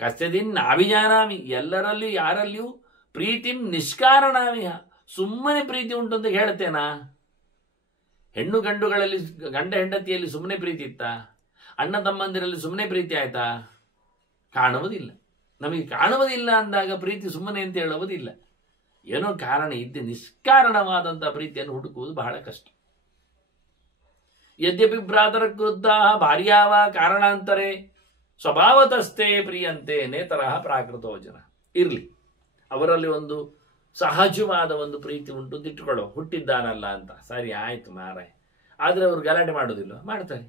ಕಸದಿನ್ ಅಭಿಜಾನಾಮಿ, ಎಲ್ಲರಲ್ಲಿಯೂ ಯಾರಲ್ಲಿಯೂ ಪ್ರೀತಿಂ ನಿಷ್ಕಾರಣಾಮಿ, ಸುಮ್ಮನೆ ಪ್ರೀತಿ ಉಂಟು ಅಂತ ಹೇಳ್ತೇನಾ? ಹೆಣ್ಣು ಗಂಡುಗಳಲ್ಲಿ, ಗಂಡ ಹೆಂಡತಿಯಲ್ಲಿ ಸುಮ್ಮನೆ ಪ್ರೀತಿ ಇತ್ತಾ? ಅಣ್ಣ ತಮ್ಮಂದಿರಲ್ಲಿ ಸುಮ್ಮನೆ ಪ್ರೀತಿ ಆಯ್ತಾ? ಕಾಣುವುದಿಲ್ಲ. ನಮಗೆ ಕಾಣುವುದಿಲ್ಲ ಅಂದಾಗ ಪ್ರೀತಿ ಸುಮ್ಮನೆ ಅಂತ ಹೇಳುವುದಿಲ್ಲ. ಏನೋ ಕಾರಣ ಇದ್ದೆ, ನಿಷ್ಕಾರಣವಾದಂತಹ ಪ್ರೀತಿಯನ್ನು ಹುಡುಕುವುದು ಬಹಳ ಕಷ್ಟ. ಯದ್ಯಪಿ ಭ್ರಾತರ ಕ್ರುದ್ಧ ಭಾರ್ಯಾವ ಕಾರಣಾಂತರೇ ಸ್ವಭಾವತಸ್ಥೆ ಪ್ರಿಯಂತೆ ನೇತರಃ ಪ್ರಾಕೃತೋ ಜನ. ಇರ್ಲಿ, ಅವರಲ್ಲಿ ಒಂದು ಸಹಜವಾದ ಒಂದು ಪ್ರೀತಿ ಉಂಟು ಅಂತ ಇಟ್ಟುಕೊಳ್ಳೋ, ಹುಟ್ಟಿದ್ದಾನಲ್ಲ ಅಂತ. ಸರಿ, ಆಯ್ತು ಮಾರಾಯ. ಆದ್ರೆ ಅವರು ಗಲಾಟೆ ಮಾಡೋದಿಲ್ಲ, ಮಾಡ್ತಾರೆ.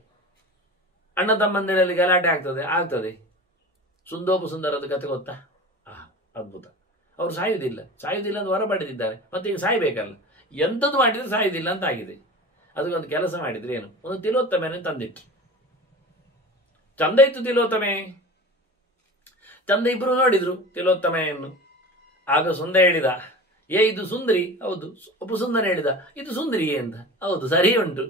ಅಣ್ಣ ತಮ್ಮಂದಿರಲ್ಲಿ ಗಲಾಟೆ ಆಗ್ತದೆ. ಸುಂದೋಪ ಸುಂದರದ ಕತೆ ಗೊತ್ತಾ? ಅದ್ಭುತ. ಅವ್ರು ಸಾಯುವುದಿಲ್ಲ ಅಂತ ಹೊರ ಪಡೆದಿದ್ದಾರೆ. ಮತ್ತೆ ಈಗ ಸಾಯ್ಬೇಕಲ್ಲ, ಎಂಥದ್ದು ಮಾಡಿದ್ರೆ ಸಾಯುವುದಿಲ್ಲ ಅಂತ ಆಗಿದೆ. ಅದಕ್ಕೊಂದು ಕೆಲಸ ಮಾಡಿದ್ರೆ ಏನು, ಒಂದು ತಿಲೋತ್ತಮೆಯನ್ನು ತಂದಿಟ್ರು. ಚಂದ ಇತ್ತು ತಿಲೋತ್ತಮೆ. ಚಂದ ಇಬ್ರು ನೋಡಿದ್ರು ತಿಲೋತ್ತಮೆಯನ್ನು. ಆಗ ಸುಂದ ಹೇಳಿದ, ಇದು ಸುಂದರಿ. ಹೌದು. ಉಪಸುಂದರ ಹೇಳಿದ, ಇದು ಸುಂದರಿಯೇ ಅಂತ. ಹೌದು, ಸರಿ ಉಂಟು.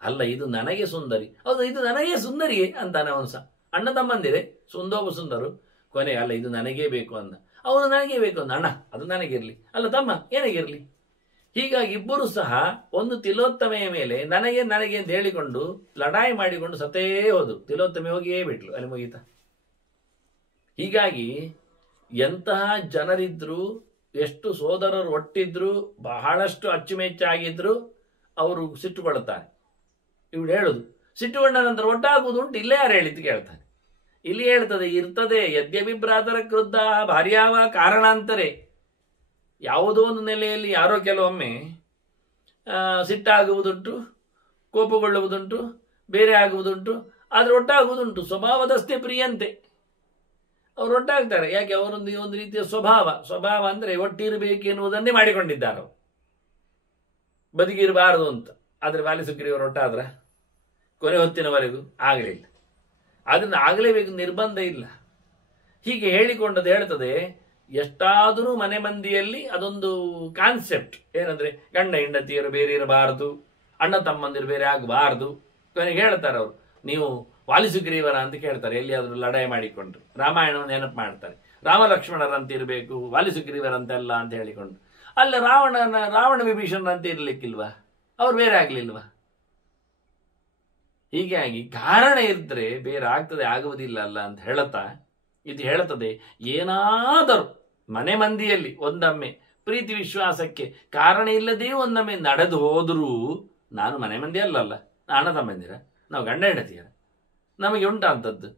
ಅಲ್ಲ, ಇದು ನನಗೆ ಸುಂದರಿ. ಹೌದು, ಇದು ನನಗೆ ಸುಂದರಿಯೇ ಅಂತಾನೆ ಅವನು ಸಹ. ಅಣ್ಣ ತಮ್ಮಂದಿರೇ ಸುಂದೋಪ ಸುಂದರು. ಕೊನೆ, ಅಲ್ಲ, ಇದು ನನಗೇ ಬೇಕು ಅಂದ. ಅವನು ನನಗೇ ಬೇಕು ಅಂದ. ಅಣ್ಣ, ಅದು ನನಗಿರ್ಲಿ. ಅಲ್ಲ ತಮ್ಮ, ಏನಾಗಿರ್ಲಿ. ಹೀಗಾಗಿ ಇಬ್ಬರು ಸಹ ಒಂದು ತಿಲೋತ್ತಮೆಯ ಮೇಲೆ ನನಗೆ ಅಂತ ಹೇಳಿಕೊಂಡು ಲಡಾಯಿ ಮಾಡಿಕೊಂಡು ಸತೇ ಹೋದು. ತಿಲೋತ್ತಮೆ ಹೋಗಿಯೇ ಬಿಟ್ಲು, ಅಲ್ಲಿ ಮುಗೀತ. ಹೀಗಾಗಿ ಎಂತಹ ಜನರಿದ್ರು, ಎಷ್ಟು ಸೋದರರು ಒಟ್ಟಿದ್ರು, ಬಹಳಷ್ಟು ಅಚ್ಚುಮೆಚ್ಚಾಗಿದ್ರು, ಅವರು ಸಿಟ್ಟುಕೊಳ್ಳುತ್ತಾರೆ. ಇವಳು ಹೇಳುದು, ಸಿಟ್ಟುಕೊಂಡ ನಂತರ ಒಟ್ಟಾಗುವುದು ಉಂಟು. ಇಲ್ಲೇ ಯಾರು ಹೇಳಿದ್ದು ಕೇಳ್ತಾನೆ. ಇಲ್ಲಿ ಹೇಳ್ತದೆ, ಇರ್ತದೆ. ಯದ್ಯಪಿ ಭ್ರಾತರ ಕ್ರುದ್ಧ ಭಾರ್ಯಾವ ಕಾರಣಾಂತರೇ. ಯಾವುದೋ ಒಂದು ನೆಲೆಯಲ್ಲಿ ಯಾರೋ ಕೆಲವೊಮ್ಮೆ ಸಿಟ್ಟಾಗುವುದುಂಟು, ಕೋಪಗೊಳ್ಳುವುದುಂಟು, ಬೇರೆ ಆಗುವುದುಂಟು, ಆದ್ರೆ ಒಟ್ಟಾಗುವುದುಂಟು. ಸ್ವಭಾವದಷ್ಟೇ ಪ್ರಿಯಂತೆ. ಅವರು ಒಟ್ಟಾಗ್ತಾರೆ. ಯಾಕೆ? ಅವರೊಂದು ಒಂದು ರೀತಿಯ ಸ್ವಭಾವ ಅಂದ್ರೆ ಒಟ್ಟಿರಬೇಕು ಎನ್ನುವುದನ್ನೇ ಮಾಡಿಕೊಂಡಿದ್ದಾರೆ. ಬದುಕಿರಬಾರದು ಅಂತ. ಆದ್ರೆ ವಾಲಿಸುಗ್ರೀವರು ಒಟ್ಟಾದ್ರ ಕೊನೆ ಹೊತ್ತಿನವರೆಗೂ ಆಗಲಿಲ್ಲ. ಅದನ್ನು ಆಗಲೇಬೇಕು, ನಿರ್ಬಂಧ ಇಲ್ಲ. ಹೀಗೆ ಹೇಳಿಕೊಂಡದ್ದು ಹೇಳ್ತದೆ, ಎಷ್ಟಾದರೂ ಮನೆ ಮಂದಿಯಲ್ಲಿ ಅದೊಂದು ಕಾನ್ಸೆಪ್ಟ್ ಏನಂದ್ರೆ, ಗಂಡ ಹೆಂಡತಿಯರು ಬೇರೆ ಇರಬಾರದು, ಅಣ್ಣ ತಮ್ಮಂದಿರು ಬೇರೆ ಆಗಬಾರದು. ಕೊನೆಗೆ ಹೇಳ್ತಾರೆ ಅವರು, ನೀವು ವಾಲಿಸುಗ್ರೀವರ ಅಂತ ಕೇಳ್ತಾರೆ. ಎಲ್ಲಿಯಾದ್ರೂ ಲಡಾಯಿ ಮಾಡಿಕೊಂಡ್ರು ರಾಮಾಯಣವನ್ನು ನೆನಪು ಮಾಡ್ತಾರೆ. ರಾಮ ಲಕ್ಷ್ಮಣರಂತ ಇರಬೇಕು, ವಾಲಿಸುಗ್ರೀವರಂತೆಲ್ಲ ಅಂತ ಹೇಳಿಕೊಂಡು. ಅಲ್ಲ, ರಾವಣ ವಿಭೀಷಣರಂತೆ ಇರ್ಲಿಕ್ಕಿಲ್ವಾ? ಅವ್ರು ಬೇರೆ ಆಗ್ಲಿಲ್ವಾ? ಹೀಗಾಗಿ ಕಾರಣ ಇದ್ರೆ ಬೇರೆ ಆಗ್ತದೆ, ಆಗುವುದಿಲ್ಲ ಅಲ್ಲ ಅಂತ ಹೇಳುತ್ತಾ ಇದು ಹೇಳುತ್ತದೆ, ಏನಾದರೂ ಮನೆ ಮಂದಿಯಲ್ಲಿ ಒಂದೊಮ್ಮೆ ಪ್ರೀತಿ ವಿಶ್ವಾಸಕ್ಕೆ ಕಾರಣ ಇಲ್ಲದೇ ಒಂದೊಮ್ಮೆ ನಡೆದು ಹೋದರೂ, ನಾನು ಮನೆ ಮಂದಿ ಅಲ್ಲಲ್ಲ, ಅಣ್ಣ ತಮ್ಮಂದಿರ, ನಾವು ಗಂಡ ಹೆಂಡತಿಯರ, ನಮಗೆ ಉಂಟಂಥದ್ದು.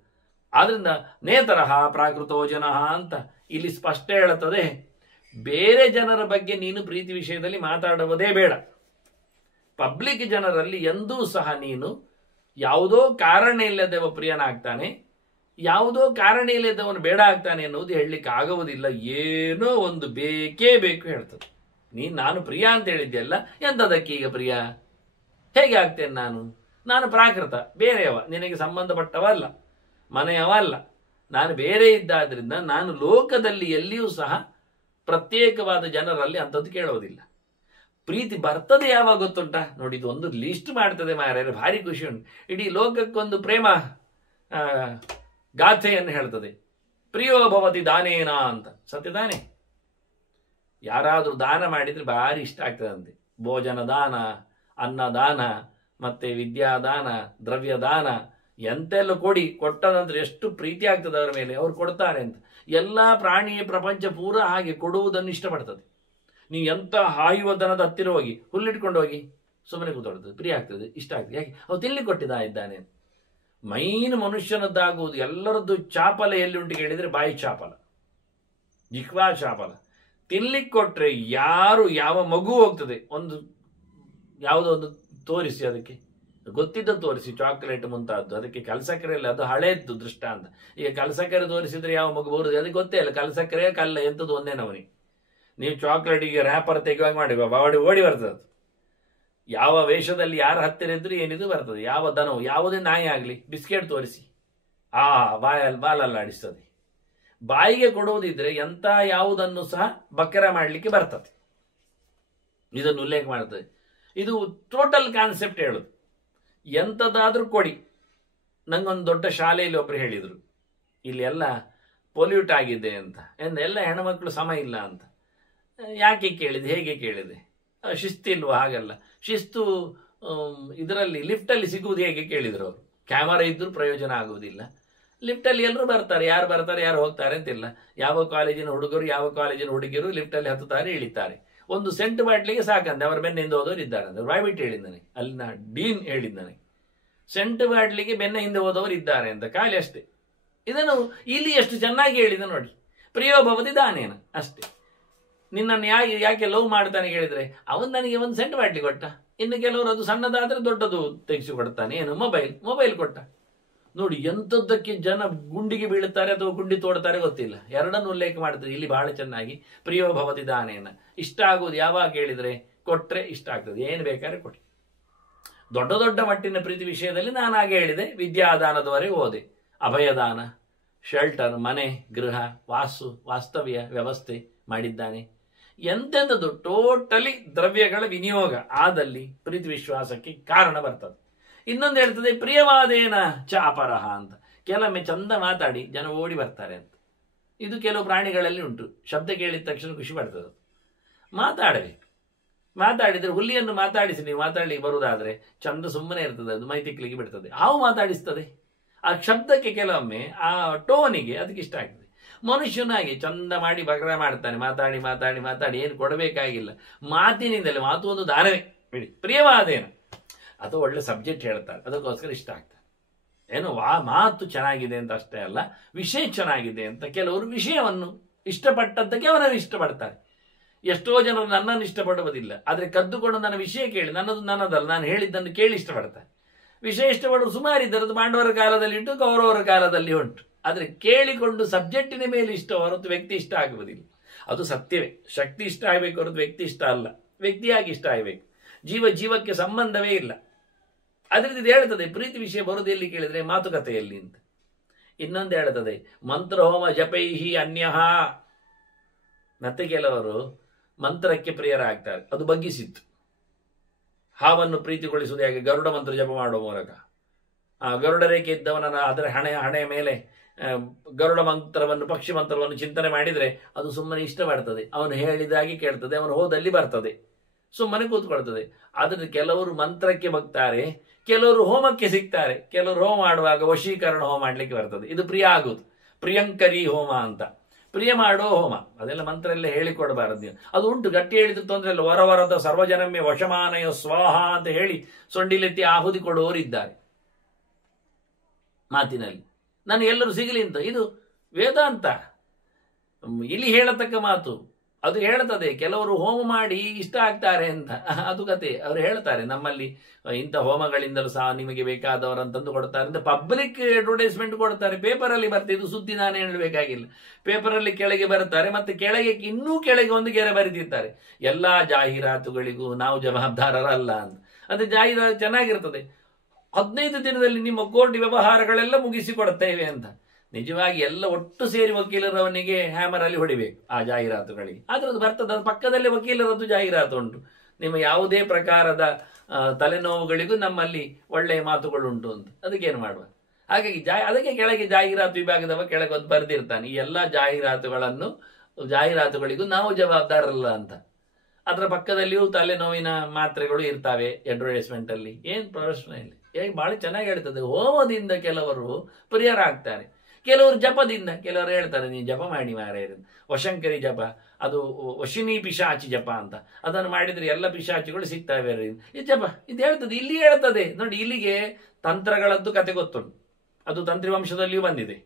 ಆದ್ರಿಂದ ನೇತರಹ ಪ್ರಾಕೃತೋ ಜನಃ ಅಂತ ಇಲ್ಲಿ ಸ್ಪಷ್ಟ ಹೇಳುತ್ತದೆ. ಬೇರೆ ಜನರ ಬಗ್ಗೆ ನೀನು ಪ್ರೀತಿ ವಿಷಯದಲ್ಲಿ ಮಾತಾಡುವುದೇ ಬೇಡ. ಪಬ್ಲಿಕ್ ಜನರಲ್ಲಿ ಎಂದೂ ಸಹ ನೀನು ಯಾವುದೋ ಕಾರಣ ಇಲ್ಲದವ ಪ್ರಿಯನಾಗ್ತಾನೆ, ಯಾವುದೋ ಕಾರಣ ಇಲ್ಲದವನು ಬೇಡ ಆಗ್ತಾನೆ ಎನ್ನುವುದು ಹೇಳಲಿಕ್ಕೆ ಆಗುವುದಿಲ್ಲ. ಏನೋ ಒಂದು ಬೇಕೇ ಬೇಕು ಹೇಳ್ತದೆ. ನಾನು ಪ್ರಿಯ ಅಂತ ಹೇಳಿದ್ದೆಲ್ಲ, ಎಂಥದಕ್ಕೆ ಈಗ ಪ್ರಿಯ? ಹೇಗೆ ಆಗ್ತೇನೆ ನಾನು ಪ್ರಾಕೃತ, ಬೇರೆಯವ, ನಿನಗೆ ಸಂಬಂಧಪಟ್ಟವ ಅಲ್ಲ, ಮನೆಯವ ಅಲ್ಲ, ನಾನು ಬೇರೆ ಇದ್ದಾದ್ರಿಂದ ನಾನು ಲೋಕದಲ್ಲಿ ಎಲ್ಲಿಯೂ ಸಹ ಪ್ರತ್ಯೇಕವಾದ ಜನರಲ್ಲಿ ಅಂಥದ್ದು ಕೇಳೋದಿಲ್ಲ. ಪ್ರೀತಿ ಬರ್ತದೆ ಯಾವಾಗ ಗೊತ್ತುಂಟ ನೋಡಿ, ಇದು ಒಂದು ಲಿಸ್ಟ್ ಮಾಡ್ತದೆ ಮಾರ್ಯಾರೆ, ಭಾರಿ ಖುಷಿ ಉಂಟು. ಇಡೀ ಲೋಕಕ್ಕೊಂದು ಪ್ರೇಮ ಗಾಥೆಯನ್ನು ಹೇಳ್ತದೆ. ಪ್ರಿಯೋ ಭವತಿ ದಾನೇನ ಅಂತ. ಸತ್ಯ ತಾನೆ? ಯಾರಾದ್ರೂ ದಾನ ಮಾಡಿದ್ರೆ ಭಾರಿ ಇಷ್ಟ ಆಗ್ತದಂತೆ. ಭೋಜನ ದಾನ, ಅನ್ನದಾನ, ಮತ್ತೆ ವಿದ್ಯಾದಾನ, ದ್ರವ್ಯ ದಾನ, ಎಂತೆಲ್ಲ ಕೊಟ್ಟದಂದ್ರೆ ಎಷ್ಟು ಪ್ರೀತಿ ಆಗ್ತದೆ ಅವರ ಮೇಲೆ, ಅವ್ರು ಕೊಡ್ತಾರೆ ಅಂತ. ಎಲ್ಲ ಪ್ರಾಣಿ ಪ್ರಪಂಚ ಪೂರ ಹಾಗೆ ಕೊಡುವುದನ್ನು ಇಷ್ಟಪಡ್ತದೆ. ನೀವು ಎಂಥ ಹಾಯುವ ದನದ ಹತ್ತಿರ ಹೋಗಿ ಹುಲ್ಲಿಟ್ಕೊಂಡು ಹೋಗಿ ಸುಮ್ಮನೆ ಕೂತ್ಕೊಳ್ತದೆ, ಪ್ರಿಯ ಆಗ್ತದೆ, ಇಷ್ಟ ಆಗ್ತದೆ. ಯಾಕೆ? ಅವು ತಿನ್ಲಿಕ್ಕೆ ಕೊಟ್ಟಿದ್ದ ಇದ್ದಾನೆ. ಮೈನ್ ಮನುಷ್ಯನದ್ದಾಗುವುದು ಎಲ್ಲರದ್ದು ಚಾಪಲ ಎಲ್ಲಿ ಉಂಟು ಕೇಳಿದರೆ ಬಾಯಿ ಚಾಪಲ, ಜಿಹ್ವಾ ಚಾಪಲ. ತಿನ್ಲಿಕ್ಕೆ ಕೊಟ್ರೆ ಯಾರು ಯಾವ ಮಗು ಹೋಗ್ತದೆ, ಒಂದು ಯಾವುದೋ ಒಂದು ತೋರಿಸಿ, ಅದಕ್ಕೆ ಗೊತ್ತಿದ್ದ ತೋರಿಸಿ, ಚಾಕ್ಲೇಟ್ ಮುಂತಾದ್ದು, ಅದಕ್ಕೆ ಕಲ್ಸಕ್ಕರೆ ಇಲ್ಲ, ಅದು ಹಳೇದ್ದು ದೃಷ್ಟಾಂತ. ಈಗ ಕಲ್ಸಕ್ಕರೆ ತೋರಿಸಿದ್ರೆ ಯಾವ ಮಗು ಬರುದು ಅದಕ್ಕೆ ಗೊತ್ತೇ ಇಲ್ಲ. ಕಲ್ಸಕ್ಕರೆ ಕಲ್ಲ ಎಂಥದ್ದು ಒಂದೇ ನವನಿ. ನೀವು ಚಾಕ್ಲೇಟಿಗೆ ರ್ಯಾಪರ್ ತೆಗೆಯುವಾಗ ಮಾಡಿ ಓಡಿ ಬರ್ತದೆ. ಅದು ಯಾವ ವೇಷದಲ್ಲಿ ಯಾರ ಹತ್ತಿರ ಇದ್ರು ಏನಿದು ಬರ್ತದೆ. ಯಾವ ದನವು ಯಾವುದೇ ನಾಯಿ ಆಗಲಿ ಬಿಸ್ಕೆಟ್ ತೋರಿಸಿ ಬಾಲಲ್ಲಾಡಿಸ್ತದೆ. ಬಾಯಿಗೆ ಕೊಡುವುದಿದ್ರೆ ಎಂಥ ಯಾವುದನ್ನು ಸಹ ಬಕ್ಕರ ಮಾಡಲಿಕ್ಕೆ ಬರ್ತದೆ. ಇದನ್ನು ಉಲ್ಲೇಖ ಮಾಡ್ತದೆ. ಇದು ಟೋಟಲ್ ಕಾನ್ಸೆಪ್ಟ್ ಹೇಳುದು. ಎಂಥದ್ದಾದ್ರೂ ಕೊಡಿ. ನಂಗೊಂದು ದೊಡ್ಡ ಶಾಲೆಯಲ್ಲಿ ಒಬ್ರು ಹೇಳಿದ್ರು, ಇಲ್ಲಿ ಎಲ್ಲ ಪೊಲ್ಯೂಟ್ ಆಗಿದೆ ಅಂತ, ಎಲ್ಲ ಹೆಣ್ಮಕ್ಳು ಸಮ ಇಲ್ಲ ಅಂತ. ಯಾಕೆ ಕೇಳಿದೆ, ಹೇಗೆ ಕೇಳಿದೆ? ಶಿಸ್ತಿಲ್ವಾ? ಹಾಗಲ್ಲ. ಶಿಸ್ತು ಇದರಲ್ಲಿ ಲಿಫ್ಟಲ್ಲಿ ಸಿಗುವುದು ಹೇಗೆ ಕೇಳಿದ್ರು ಅವರು. ಕ್ಯಾಮರಾ ಇದ್ರೂ ಪ್ರಯೋಜನ ಆಗುವುದಿಲ್ಲ. ಲಿಫ್ಟಲ್ಲಿ ಎಲ್ಲರೂ ಬರ್ತಾರೆ, ಯಾರು ಬರ್ತಾರೆ ಯಾರು ಹೋಗ್ತಾರೆ ಅಂತಿಲ್ಲ. ಯಾವ ಕಾಲೇಜಿನ ಹುಡುಗರು ಯಾವ ಕಾಲೇಜಿನ ಹುಡುಗಿಯರು ಲಿಫ್ಟಲ್ಲಿ ಹತ್ತುತ್ತಾರೆ ಇಳಿತಾರೆ. ಒಂದು ಸೆಂಟ್ ಬಾಟ್ಲಿಗೆ ಸಾಕಂತೆ ಅವರ ಬೆನ್ನಿಂದ ಹೋದವರು ಇದ್ದಾರೆ ಅಂತ ಬಾಯ್ಬಿಟ್ಟು ಹೇಳಿದ್ದಾನೆ. ಅಲ್ಲಿನ ಡೀನ್ ಹೇಳಿದ್ದಾನೆ, ಸೆಂಟ್ ಬಾಟ್ಲಿಗೆ ಬೆನ್ನ ಹಿಂದೆ ಹೋದವರು ಇದ್ದಾರೆ ಅಂತ. ಖಾಲಿ ಅಷ್ಟೇ. ಇದನ್ನು ಇಲ್ಲಿ ಎಷ್ಟು ಚೆನ್ನಾಗಿ ಹೇಳಿದ ನೋಡಿ. ಪ್ರಿಯೋಭವತಿ ದಾನೇನ ಅಷ್ಟೇ. ನಿನ್ನನ್ನು ಯಾಕೆ ಲವ್ ಮಾಡ್ತಾನೆ ಕೇಳಿದ್ರೆ, ಅವನು ನನಗೆ ಒಂದು ಸೆಂಟ್ ಬಾಟ್ಲಿ ಕೊಟ್ಟ. ಇನ್ನು ಕೆಲವರು ಅದು ಸಣ್ಣದಾದ್ರೆ ದೊಡ್ಡದು ತೆಗೆಸಿ ಕೊಡ್ತಾನೆ. ಏನು ಮೊಬೈಲ್ ಕೊಟ್ಟ. ನೋಡಿ ಎಂಥದ್ದಕ್ಕೆ ಜನ ಗುಂಡಿಗೆ ಬೀಳುತ್ತಾರೆ ಅಥವಾ ಗುಂಡಿ ತೋಡ್ತಾರೆ ಗೊತ್ತಿಲ್ಲ. ಎರಡನ್ನು ಉಲ್ಲೇಖ ಮಾಡ್ತದೆ ಇಲ್ಲಿ ಬಹಳ ಚೆನ್ನಾಗಿ. ಪ್ರಿಯೋಭವತಿ ದಾನೇನ. ಇಷ್ಟ ಆಗುವುದು ಯಾವಾಗ ಹೇಳಿದ್ರೆ, ಕೊಟ್ರೆ ಇಷ್ಟ ಆಗ್ತದೆ. ಏನು ಬೇಕಾದ್ರೆ ಕೊಡಿ. ದೊಡ್ಡ ದೊಡ್ಡ ಮಟ್ಟಿನ ಪ್ರೀತಿ ವಿಷಯದಲ್ಲಿ ನಾನು ಹಾಗೆ ಹೇಳಿದೆ. ವಿದ್ಯಾದಾನದವರೆಗೆ ಹೋದೆ. ಅಭಯದಾನ, ಶೆಲ್ಟರ್, ಮನೆ, ಗೃಹ, ವಾಸ್ತವ್ಯ ವ್ಯವಸ್ಥೆ ಮಾಡಿದ್ದಾನೆ. ಎಂತೆಂಥದ್ದು ಟೋಟಲಿ ದ್ರವ್ಯಗಳ ವಿನಿಯೋಗ ಆದಲ್ಲಿ ಪ್ರೀತಿ ವಿಶ್ವಾಸಕ್ಕೆ ಕಾರಣ ಬರ್ತದೆ. ಇನ್ನೊಂದು ಹೇಳ್ತದೆ ಪ್ರಿಯವಾದೇನ ಚ ಅಪರಹ ಅಂತ. ಕೆಲವೊಮ್ಮೆ ಚಂದ ಮಾತಾಡಿ ಜನ ಓಡಿ ಬರ್ತಾರೆ ಅಂತ. ಇದು ಕೆಲವು ಪ್ರಾಣಿಗಳಲ್ಲಿ ಉಂಟು. ಶಬ್ದ ಕೇಳಿದ ತಕ್ಷಣ ಖುಷಿ ಪಡ್ತದೆ. ಮಾತಾಡಬೇಕು. ಮಾತಾಡಿದ್ರೆ ಹುಲಿಯನ್ನು ಮಾತಾಡಿಸಿ ನೀವು ಮಾತಾಡ್ಲಿಕ್ಕೆ ಬರುವುದಾದ್ರೆ ಚಂದ ಸುಮ್ಮನೆ ಇರ್ತದೆ, ಅದು ಮೈ ತಿಕ್ಲಿಕ್ಕೆ ಬಿಡ್ತದೆ. ಹಾವು ಮಾತಾಡಿಸ್ತದೆ. ಆ ಶಬ್ದಕ್ಕೆ ಕೆಲವೊಮ್ಮೆ ಆ ಟೋನಿಗೆ ಅದಕ್ಕೆ ಇಷ್ಟ ಆಗ್ತದೆ. ಮನುಷ್ಯನಾಗಿ ಚಂದ ಮಾಡಿ ಬಗ್ರ ಮಾಡ್ತಾನೆ. ಮಾತಾಡಿ ಮಾತಾಡಿ ಮಾತಾಡಿ ಏನು ಕೊಡಬೇಕಾಗಿಲ್ಲ. ಮಾತಿನಿಂದಲೇ, ಮಾತು ಒಂದು ದಾನವೇ ಬಿಡಿ. ಪ್ರಿಯವಾದೇನು ಅಥವಾ ಒಳ್ಳೆ ಸಬ್ಜೆಕ್ಟ್ ಹೇಳ್ತಾರೆ, ಅದಕ್ಕೋಸ್ಕರ ಇಷ್ಟ ಆಗ್ತಾರೆ. ಏನು ಮಾತು ಚೆನ್ನಾಗಿದೆ ಅಂತ ಅಷ್ಟೇ ಅಲ್ಲ, ವಿಷಯ ಚೆನ್ನಾಗಿದೆ ಅಂತ. ಕೆಲವರು ವಿಷಯವನ್ನು ಇಷ್ಟಪಟ್ಟದ್ದಕ್ಕೆ ಅವನನ್ನು ಇಷ್ಟಪಡ್ತಾರೆ. ಎಷ್ಟೋ ಜನರು ನನ್ನನ್ನು ಇಷ್ಟಪಡುವುದಿಲ್ಲ, ಆದರೆ ಕದ್ದುಕೊಂಡು ನನ್ನ ವಿಷಯ ಕೇಳಿ, ನನ್ನದಲ್ಲ, ನಾನು ಹೇಳಿದ್ದನ್ನು ಕೇಳಿ ಇಷ್ಟಪಡ್ತಾರೆ. ವಿಷಯ ಇಷ್ಟಪಡುವುದು ಸುಮಾರಿದ್ದರೆ ಅದು ಪಾಂಡವರ ಕಾಲದಲ್ಲಿ ಉಂಟು, ಕೌರವರ ಕಾಲದಲ್ಲಿ ಉಂಟು. ಆದರೆ ಕೇಳಿಕೊಂಡು ಸಬ್ಜೆಕ್ಟಿನ ಮೇಲೆ ಇಷ್ಟ ಹೊರತು ವ್ಯಕ್ತಿ ಇಷ್ಟ ಆಗುವುದಿಲ್ಲ. ಅದು ಸತ್ಯವೇ. ಶಕ್ತಿ ಇಷ್ಟ ಆಗಬೇಕು ಹೊರತು ವ್ಯಕ್ತಿ ಇಷ್ಟ ಅಲ್ಲ. ವ್ಯಕ್ತಿಯಾಗಿ ಇಷ್ಟ ಆಗಬೇಕು. ಜೀವಕ್ಕೆ ಸಂಬಂಧವೇ ಇಲ್ಲ. ಅದರಿಂದ ಇದು ಹೇಳ್ತದೆ ಪ್ರೀತಿ ವಿಷಯ ಬರುವುದು ಎಲ್ಲಿ ಕೇಳಿದ್ರೆ ಮಾತುಕತೆಯಲ್ಲಿ ಅಂತ. ಇನ್ನೊಂದು ಹೇಳ್ತದೆ ಮಂತ್ರಹೋಮ ಜಪೈಹಿ ಅನ್ಯಃ. ಮತ್ತೆ ಕೆಲವರು ಮಂತ್ರಕ್ಕೆ ಪ್ರಿಯರಾಗ್ತಾರೆ. ಅದು ಬಗ್ಗಿಸಿತ್ತು. ಹಾವನ್ನು ಪ್ರೀತಿಗೊಳಿಸುವುದು ಹೇಗೆ? ಗರುಡ ಮಂತ್ರ ಜಪ ಮಾಡುವ ಮೂಲಕ. ಗರುಡ ರೇಖೆ ಇದ್ದವನ ಅದರ ಹಣೆಯ ಮೇಲೆ ಗರುಡ ಮಂತ್ರವನ್ನು, ಪಕ್ಷಿ ಮಂತ್ರವನ್ನು ಚಿಂತನೆ ಮಾಡಿದರೆ ಅದು ಸುಮ್ಮನೆ ಇಷ್ಟಪಡ್ತದೆ. ಅವನು ಹೇಳಿದಾಗಿ ಕೇಳ್ತದೆ, ಅವನು ಹೋದಲ್ಲಿ ಬರ್ತದೆ, ಸುಮ್ಮನೆ ಕೂತ್ಕೊಳ್ತದೆ. ಆದರೆ ಕೆಲವರು ಮಂತ್ರಕ್ಕೆ ಬಗ್ತಾರೆ, ಕೆಲವರು ಹೋಮಕ್ಕೆ ಸಿಗ್ತಾರೆ. ಕೆಲವರು ಹೋಮ ಮಾಡುವಾಗ ವಶೀಕರಣ ಹೋಮ ಮಾಡಲಿಕ್ಕೆ ಬರ್ತದೆ. ಇದು ಪ್ರಿಯ ಆಗುವುದು. ಪ್ರಿಯಂಕರಿ ಹೋಮ ಅಂತ. ಪ್ರಿಯ ಮಾಡೋ ಹೋಮ. ಅದೆಲ್ಲ ಮಂತ್ರ ಎಲ್ಲ ಹೇಳಿಕೊಡಬಾರದು ನೀವು. ಅದು ಉಂಟು, ಗಟ್ಟಿ ಹೇಳಿದ್ರು ತೊಂದರೆ ಇಲ್ಲ. ವರವರದ ಸರ್ವಜನಮ್ಮೆ ವಶಮಾನಯ ಸ್ವಾಹ ಅಂತ ಹೇಳಿ ಸೊಂಡಿಲೆತ್ತಿ ಆಹುತಿ ಕೊಡುವವರಿದ್ದಾರೆ ಮಾತಿನಲ್ಲಿ. ನಾನು ಎಲ್ಲರೂ ಸಿಗಲಿ ಅಂತ. ಇದು ವೇದಾಂತ. ಇಲ್ಲಿ ಹೇಳತಕ್ಕ ಮಾತು. ಅದು ಹೇಳ್ತದೆ ಕೆಲವರು ಹೋಮ ಮಾಡಿ ಇಷ್ಟ ಆಗ್ತಾರೆ ಅಂತ. ಅದು ಕತೆ. ಅವರು ಹೇಳ್ತಾರೆ ನಮ್ಮಲ್ಲಿ ಇಂಥ ಹೋಮಗಳಿಂದಲೂ ಸಹ ನಿಮಗೆ ಬೇಕಾದವರಂತಂದು ಕೊಡ್ತಾರೆ ಅಂತ ಪಬ್ಲಿಕ್ ಅಡ್ವರ್ಟೈಸ್ಮೆಂಟ್ ಕೊಡ್ತಾರೆ. ಪೇಪರಲ್ಲಿ ಬರ್ತದೆ. ಇದು ಸುದ್ದಿ ನಾನೇ ಹೇಳಬೇಕಾಗಿಲ್ಲ. ಪೇಪರಲ್ಲಿ ಕೆಳಗೆ ಬರ್ತಾರೆ, ಮತ್ತೆ ಕೆಳಗೆ ಇನ್ನೂ ಕೆಳಗೆ ಒಂದು ಗೆರೆ ಬರೆದಿರ್ತಾರೆ, ಎಲ್ಲಾ ಜಾಹೀರಾತುಗಳಿಗೂ ನಾವು ಜವಾಬ್ದಾರರಲ್ಲ ಅಂತ. ಅದು ಜಾಹೀರಾತು ಚೆನ್ನಾಗಿರ್ತದೆ. 15 ದಿನದಲ್ಲಿ ನಿಮ್ಮ ಕೋರ್ಟ್ ವ್ಯವಹಾರಗಳೆಲ್ಲ ಮುಗಿಸಿಕೊಡ್ತೇವೆ ಅಂತ. ನಿಜವಾಗಿ ಎಲ್ಲ ಒಟ್ಟು ಸೇರಿ ವಕೀಲರವನಿಗೆ ಹ್ಯಾಮರ್ ಅಲ್ಲಿ ಹೊಡಿಬೇಕು ಆ ಜಾಹೀರಾತುಗಳಿಗೆ. ಆದ್ರೆ ಅದು ಬರ್ತದೆ. ಅದು ಪಕ್ಕದಲ್ಲೇ ವಕೀಲರದ್ದು ಜಾಹೀರಾತು ಉಂಟು. ನಿಮ್ಮ ಯಾವುದೇ ಪ್ರಕಾರದ ತಲೆನೋವುಗಳಿಗೂ ನಮ್ಮಲ್ಲಿ ಒಳ್ಳೆಯ ಮಾತುಗಳುಂಟು ಅಂತ. ಅದಕ್ಕೇನು ಮಾಡುವ? ಹಾಗಾಗಿ ಅದಕ್ಕೆ ಕೆಳಗೆ ಜಾಹೀರಾತು ವಿಭಾಗದವ ಕೆಳಗೆ ಒಂದು ಬರೆದಿರ್ತಾನೆ, ಈ ಎಲ್ಲ ಜಾಹೀರಾತುಗಳಿಗೂ ನಾವು ಜವಾಬ್ದಾರಲ್ಲ ಅಂತ. ಅದರ ಪಕ್ಕದಲ್ಲಿಯೂ ತಲೆನೋವಿನ ಮಾತ್ರೆಗಳು ಇರ್ತಾವೆ ಅಡ್ವರ್ಟೈಸ್ಮೆಂಟ್ ಅಲ್ಲಿ. ಏನ್ ಪ್ರಶ್ನೆ ಇಲ್ಲ. ಬಹಳ ಚೆನ್ನಾಗಿ ಹೇಳ್ತದೆ. ಹೋಮದಿಂದ ಕೆಲವರು ಪ್ರಿಯರಾಗ್ತಾರೆ. ಕೆಲವರು ಜಪದಿಂದ, ಕೆಲವರು ಹೇಳ್ತಾರೆ ನೀವು ಜಪ ಮಾಡಿ ಮಾರೇ, ವಶಂಕರಿ ಜಪ, ಅದು ವಶಿನಿ ಪಿಶಾಚಿ ಜಪ ಅಂತ, ಅದನ್ನು ಮಾಡಿದರೆ ಎಲ್ಲ ಪಿಶಾಚಿಗಳು ಸಿಗ್ತವೆ. ಇದು ಜಪ ಇದು ಹೇಳ್ತದೆ, ಇಲ್ಲಿ ಹೇಳ್ತದೆ ನೋಡಿ. ಇಲ್ಲಿಗೆ ತಂತ್ರಗಳದ್ದು ಕತೆ ಗೊತ್ತುಂಟು, ಅದು ತಂತ್ರಿವಂಶದಲ್ಲಿಯೂ ಬಂದಿದೆ.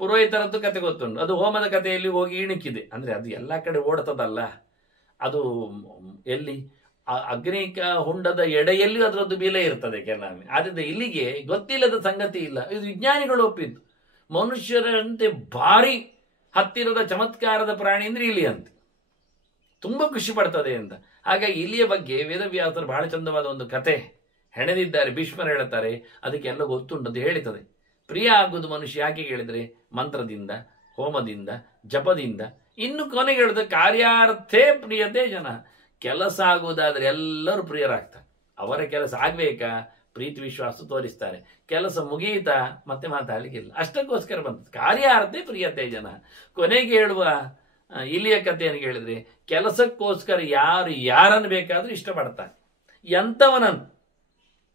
ಪುರೋಹಿತರದ್ದು ಕತೆ ಗೊತ್ತುಂಟು, ಅದು ಹೋಮದ ಕಥೆಯಲ್ಲಿ ಹೋಗಿ ಇಣುಕಿದೆ. ಅಂದರೆ ಅದು ಎಲ್ಲ ಕಡೆ ಓಡ್ತದಲ್ಲ, ಅದು ಎಲ್ಲಿ ಅಗ್ನಿಕ ಹುಂಡದ ಎಡೆಯಲ್ಲಿಯೂ ಅದರದ್ದು ಬೆಲೆ ಇರ್ತದೆ ಕೆಲವೊಮ್ಮೆ. ಆದ್ದರಿಂದ ಇಲ್ಲಿಗೆ ಗೊತ್ತಿಲ್ಲದ ಸಂಗತಿ ಇಲ್ಲ, ಇದು ವಿಜ್ಞಾನಿಗಳು ಒಪ್ಪಿದ್ದು. ಮನುಷ್ಯರಂತೆ ಭಾರಿ ಹತ್ತಿರದ ಚಮತ್ಕಾರದ ಪ್ರಾಣಿ ಅಂದ್ರೆ ಇಲಿ ಅಂತೆ, ತುಂಬ ಖುಷಿ ಪಡ್ತದೆ ಅಂತ. ಹಾಗಾಗಿ ಇಲಿಯ ಬಗ್ಗೆ ವೇದವ್ಯಾಸರು ಬಹಳ ಚಂದವಾದ ಒಂದು ಕತೆ ಹೆಣೆದಿದ್ದಾರೆ. ಭೀಷ್ಮರು ಹೇಳುತ್ತಾರೆ, ಅದಕ್ಕೆಲ್ಲ ಗೊತ್ತುಂಟು ಅಂತ ಹೇಳ್ತದೆ. ಪ್ರಿಯ ಆಗುವುದು ಮನುಷ್ಯ ಯಾಕೆ ಕೇಳಿದರೆ ಮಂತ್ರದಿಂದ, ಹೋಮದಿಂದ, ಜಪದಿಂದ. ಇನ್ನು ಕೊನೆಗೆ ಹೇಳಿದ್ರೆ ಕಾರ್ಯಾರ್ಥೇ ಪ್ರಿಯತೆ ಜನ. ಕೆಲಸ ಆಗುವುದಾದ್ರೆ ಎಲ್ಲರೂ ಪ್ರಿಯರಾಗ್ತಾರೆ. ಅವರ ಕೆಲಸ ಆಗ್ಬೇಕಾ, ಪ್ರೀತಿ ವಿಶ್ವಾಸ ತೋರಿಸ್ತಾರೆ. ಕೆಲಸ ಮುಗಿಯಿತಾ ಮತ್ತೆ ಮಾತಾಡ್ಲಿಕ್ಕಿಲ್ಲ, ಅಷ್ಟಕ್ಕೋಸ್ಕರ ಬಂತು ಕಾರ್ಯಾರ್ಥೇ ಪ್ರಿಯತೆ ಜನ. ಕೊನೆಗೆ ಹೇಳುವ ಇಲಿಯ ಕಥೆಯನ್ನು ಕೇಳಿದ್ರೆ, ಕೆಲಸಕ್ಕೋಸ್ಕರ ಯಾರು ಯಾರನ್ನು ಬೇಕಾದ್ರೂ ಇಷ್ಟಪಡ್ತಾರೆ. ಎಂಥವನನ್ನು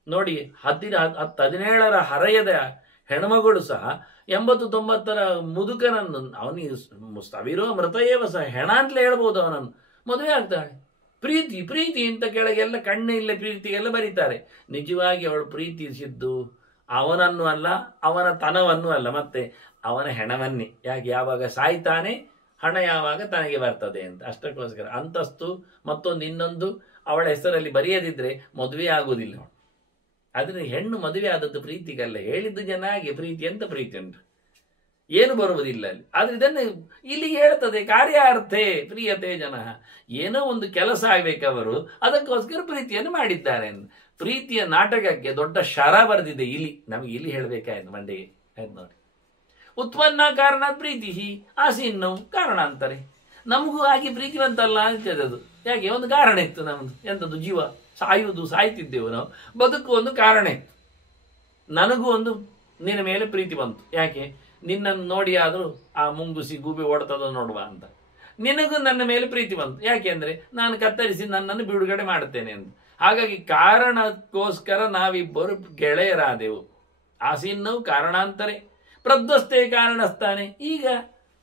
ನೋಡಿ, 17 ಹರೆಯದ ಹೆಣ್ಮಗಳು ಸಹ 80-90 ಮುದುಕನನ್ನು, ಅವನಿಗೆ ಸ್ಥವಿರೋ ಮೃತಯೇವ ಸಹ, ಹೆಣ ಅಂತಲೇ ಹೇಳ್ಬೋದು, ಅವನನ್ನು ಮದುವೆ ಆಗ್ತಾಳೆ. ಪ್ರೀತಿ ಪ್ರೀತಿ ಅಂತ ಕೆಳಗೆಲ್ಲ ಕಣ್ಣಿಲ್ಲ ಪ್ರೀತಿಗೆಲ್ಲ ಬರೀತಾರೆ. ನಿಜವಾಗಿ ಅವಳು ಪ್ರೀತಿಸಿದ್ದು ಅವನನ್ನು ಅಲ್ಲ, ಅವನ ತನವನ್ನು ಅಲ್ಲ, ಮತ್ತೆ ಅವನ ಹೆಣವನ್ನೇ. ಯಾಕೆ, ಯಾವಾಗ ಸಾಯ್ತಾನೆ ಹಣ ಯಾವಾಗ ತನಗೆ ಬರ್ತದೆ ಅಂತ. ಅಷ್ಟಕ್ಕೋಸ್ಕರ ಅಂತಸ್ತು ಮತ್ತೊಂದು ಇನ್ನೊಂದು ಅವಳ ಹೆಸರಲ್ಲಿ ಬರೆಯದಿದ್ರೆ ಮದುವೆ ಆಗುವುದಿಲ್ಲ. ಆದ್ರೆ ಹೆಣ್ಣು ಮದುವೆ ಆದದ್ದು ಪ್ರೀತಿಗಲ್ಲ, ಹೇಳಿದ್ದು ಜನಾಗೆ ಪ್ರೀತಿ ಅಂತ ಪ್ರೀತಿ ಉಂಟು, ಏನು ಬರುವುದಿಲ್ಲ ಅಲ್ಲಿ. ಆದ್ರೆ ಇದನ್ನು ಇಲ್ಲಿ ಹೇಳ್ತದೆ, ಕಾರ್ಯಾರ್ಥೇ ಪ್ರಿಯತೆ ಜನ. ಏನೋ ಒಂದು ಕೆಲಸ ಆಗ್ಬೇಕವರು, ಅದಕ್ಕೋಸ್ಕರ ಪ್ರೀತಿಯನ್ನು ಮಾಡಿದ್ದಾರೆ. ಪ್ರೀತಿಯ ನಾಟಕಕ್ಕೆ ದೊಡ್ಡ ಶರ ಬರೆದಿದೆ ಇಲಿ. ನಮಗೆ ಇಲ್ಲಿ ಹೇಳ್ಬೇಕಾಯ್ತು ಮಂಡೆಗೆ ಆಯ್ತು ನೋಡಿ. ಉತ್ಪನ್ನ ಕಾರಣ ಪ್ರೀತಿ ಆಸೀನ್ನು ಕಾರಣಾಂತರೆ. ನಮಗೂ ಹಾಗೆ ಪ್ರೀತಿವಂತಲ್ಲ ಅಂತದ್ದು. ಯಾಕೆ, ಒಂದು ಕಾರಣ ಇತ್ತು ನಮ್ದು. ಎಂಥದ್ದು, ಜೀವ ಸಾಯುವುದು, ಸಾಯ್ತಿದ್ದೆವು ನಾವು, ಬದುಕು ಒಂದು ಕಾರಣ ಇತ್ತು. ನನಗೂ ಒಂದು ನಿನ್ನ ಮೇಲೆ ಪ್ರೀತಿ ಬಂತು. ಯಾಕೆ, ನಿನ್ನನ್ನು ನೋಡಿ ಆದರೂ ಆ ಮುಂಗುಸಿ ಗೂಬೆ ಓಡ್ತದ ನೋಡುವ ಅಂತ. ನಿನಗೂ ನನ್ನ ಮೇಲೆ ಪ್ರೀತಿ ಬಂತು. ಯಾಕೆ ಅಂದ್ರೆ ನಾನು ಕತ್ತರಿಸಿ ನನ್ನನ್ನು ಬಿಡುಗಡೆ ಮಾಡುತ್ತೇನೆ ಅಂತ. ಹಾಗಾಗಿ ಕಾರಣಕ್ಕೋಸ್ಕರ ನಾವಿಬ್ಬರು ಗೆಳೆಯರಾದೆವು. ಆಸೀನ್ನವು ಕಾರಣಾಂತರೇ ಪ್ರಧ್ವಸ್ತೆ ಕಾರಣಸ್ಥಾನೆ. ಈಗ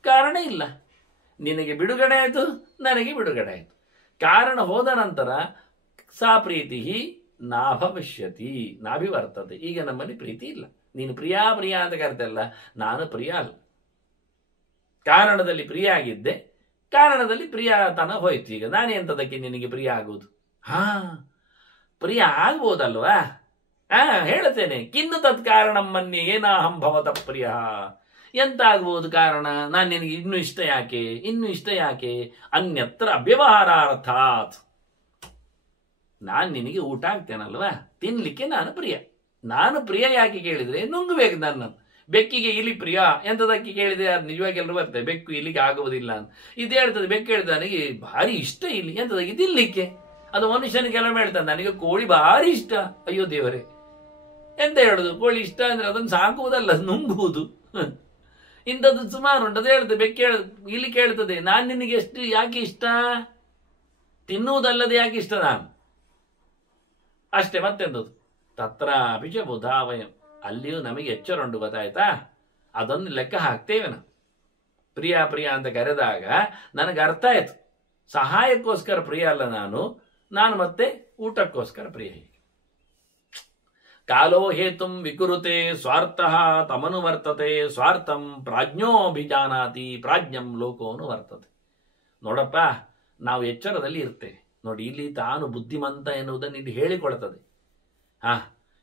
ಕಾರಣ ಇಲ್ಲ, ನಿನಗೆ ಬಿಡುಗಡೆ ಆಯಿತು, ನನಗೆ ಬಿಡುಗಡೆ ಆಯಿತು. ಕಾರಣ ಹೋದ ನಂತರ ಸಾ ಪ್ರೀತಿ ನಾಭವಿಷ್ಯತಿ ನಾಭಿವರ್ತತೆ. ಈಗ ನಮ್ಮಲ್ಲಿ ಪ್ರೀತಿ ಇಲ್ಲ. ನೀನು ಪ್ರಿಯಾ ಪ್ರಿಯ ಅಂತ ಕರ್ತಲ್ಲ, ನಾನು ಪ್ರಿಯ ಅಲ್ಲ. ಕಾರಣದಲ್ಲಿ ಪ್ರಿಯ ಆಗಿದ್ದೆ, ಕಾರಣದಲ್ಲಿ ಪ್ರಿಯತನ ಹೋಯ್ತು. ಈಗ ನಾನೆಂತದಕ್ಕೆ ನಿನಗೆ ಪ್ರಿಯ ಆಗುವುದು? ಪ್ರಿಯ ಆಗ್ಬೋದಲ್ವಾ? ಹೇಳ್ತೇನೆ, ಕಿನ್ನು ತತ್ ಕಾರಣಂ ಮನ್ಯೆ ಏನಾಹಂ ಭವತ ಪ್ರಿಯ. ಎಂತ ಆಗ್ಬೋದು ಕಾರಣ? ನಾನು ನಿನಗೆ ಇನ್ನು ಇಷ್ಟ ಯಾಕೆ, ಇನ್ನು ಇಷ್ಟ ಯಾಕೆ? ಅನ್ಯತ್ರ ಅವ್ಯವಹಾರಾರ್ಥಾತ್. ನಾನು ನಿನಗೆ ಊಟ ಆಗ್ತೇನಲ್ವಾ, ತಿನ್ಲಿಕ್ಕೆ ನಾನು ಪ್ರಿಯ. ನಾನು ಪ್ರಿಯ ಯಾಕೆ ಕೇಳಿದ್ರೆ ನುಂಗಬೇಕು ನನ್ನನ್ನು. ಬೆಕ್ಕಿಗೆ ಇಲಿ ಪ್ರಿಯ ಎಂತದಕ್ಕೆ ಕೇಳಿದ್ರೆ ಅದು ನಿಜವಾಗಿ ಎಲ್ಲರೂ ಬರ್ತದೆ, ಬೆಕ್ಕು ಇಲ್ಲಿಗೆ ಆಗುವುದಿಲ್ಲ ಅಂತ. ಇದು ಹೇಳ್ತದೆ, ಬೆಕ್ಕು ಹೇಳ್ತದೆ ನನಗೆ ಭಾರಿ ಇಷ್ಟ ಇಲ್ಲಿ ಎಂತದಕ್ಕೆ ತಿನ್ಲಿಕ್ಕೆ. ಅದು ಮನುಷ್ಯನ ಕೆಲವು ಹೇಳ್ತಾನೆ, ನನಗೆ ಕೋಳಿ ಭಾರಿ ಇಷ್ಟ. ಅಯ್ಯೋ ದೇವರೇ, ಎಂತ ಹೇಳುದು? ಕೋಳಿ ಇಷ್ಟ ಅಂದ್ರೆ ಅದನ್ನು ಸಾಕುವುದಲ್ಲ, ನುಂಗುವುದು. ಇಂಥದ್ದು ಸುಮಾರು ಉಂಟು. ಅದು ಹೇಳ್ತದೆ, ಬೆಕ್ಕೆ ಇಲ್ಲಿ ಕೇಳ್ತದೆ, ನಾನು ನಿನಗೆ ಎಷ್ಟು ಯಾಕೆ ಇಷ್ಟ? ತಿನ್ನುವುದಲ್ಲದೆ ಯಾಕೆ ಇಷ್ಟ ನಾನು? ಅಷ್ಟೇ, ಮತ್ತೆಂದದು ತತ್ರ ಅಭಿಜ ಬುಧಾವಯಂ. ಅಲ್ಲಿಯೂ ನಮಗೆ ಎಚ್ಚರ ಉಂಟು, ಗೊತ್ತಾಯ್ತಾ? ಅದನ್ನು ಲೆಕ್ಕ ಹಾಕ್ತೇವೆ ನಾವು. ಪ್ರಿಯ ಪ್ರಿಯ ಅಂತ ಕರೆದಾಗ ನನಗೆ ಅರ್ಥ ಆಯ್ತು, ಸಹಾಯಕ್ಕೋಸ್ಕರ ಪ್ರಿಯ ಅಲ್ಲ ನಾನು ಮತ್ತೆ ಊಟಕ್ಕೋಸ್ಕರ ಪ್ರಿಯ. ಕಾಲೋ ಹೇತುಂ ವಿಕುರುತೆ ಸ್ವಾರ್ಥ ತಮನು ವರ್ತತೆ. ಸ್ವಾರ್ಥಂ ಪ್ರಾಜ್ಞೋಭಿಜಾನಾತಿ ಪ್ರಾಜ್ಞಂ ಲೋಕೋನು ವರ್ತತೆ. ನೋಡಪ್ಪ, ನಾವು ಎಚ್ಚರದಲ್ಲಿ ಇರ್ತೇವೆ ನೋಡಿ. ಇಲ್ಲಿ ತಾನು ಬುದ್ಧಿಮಂತ ಎನ್ನುವುದನ್ನು ಇಲ್ಲಿ ಹೇಳಿಕೊಳ್ತದೆ.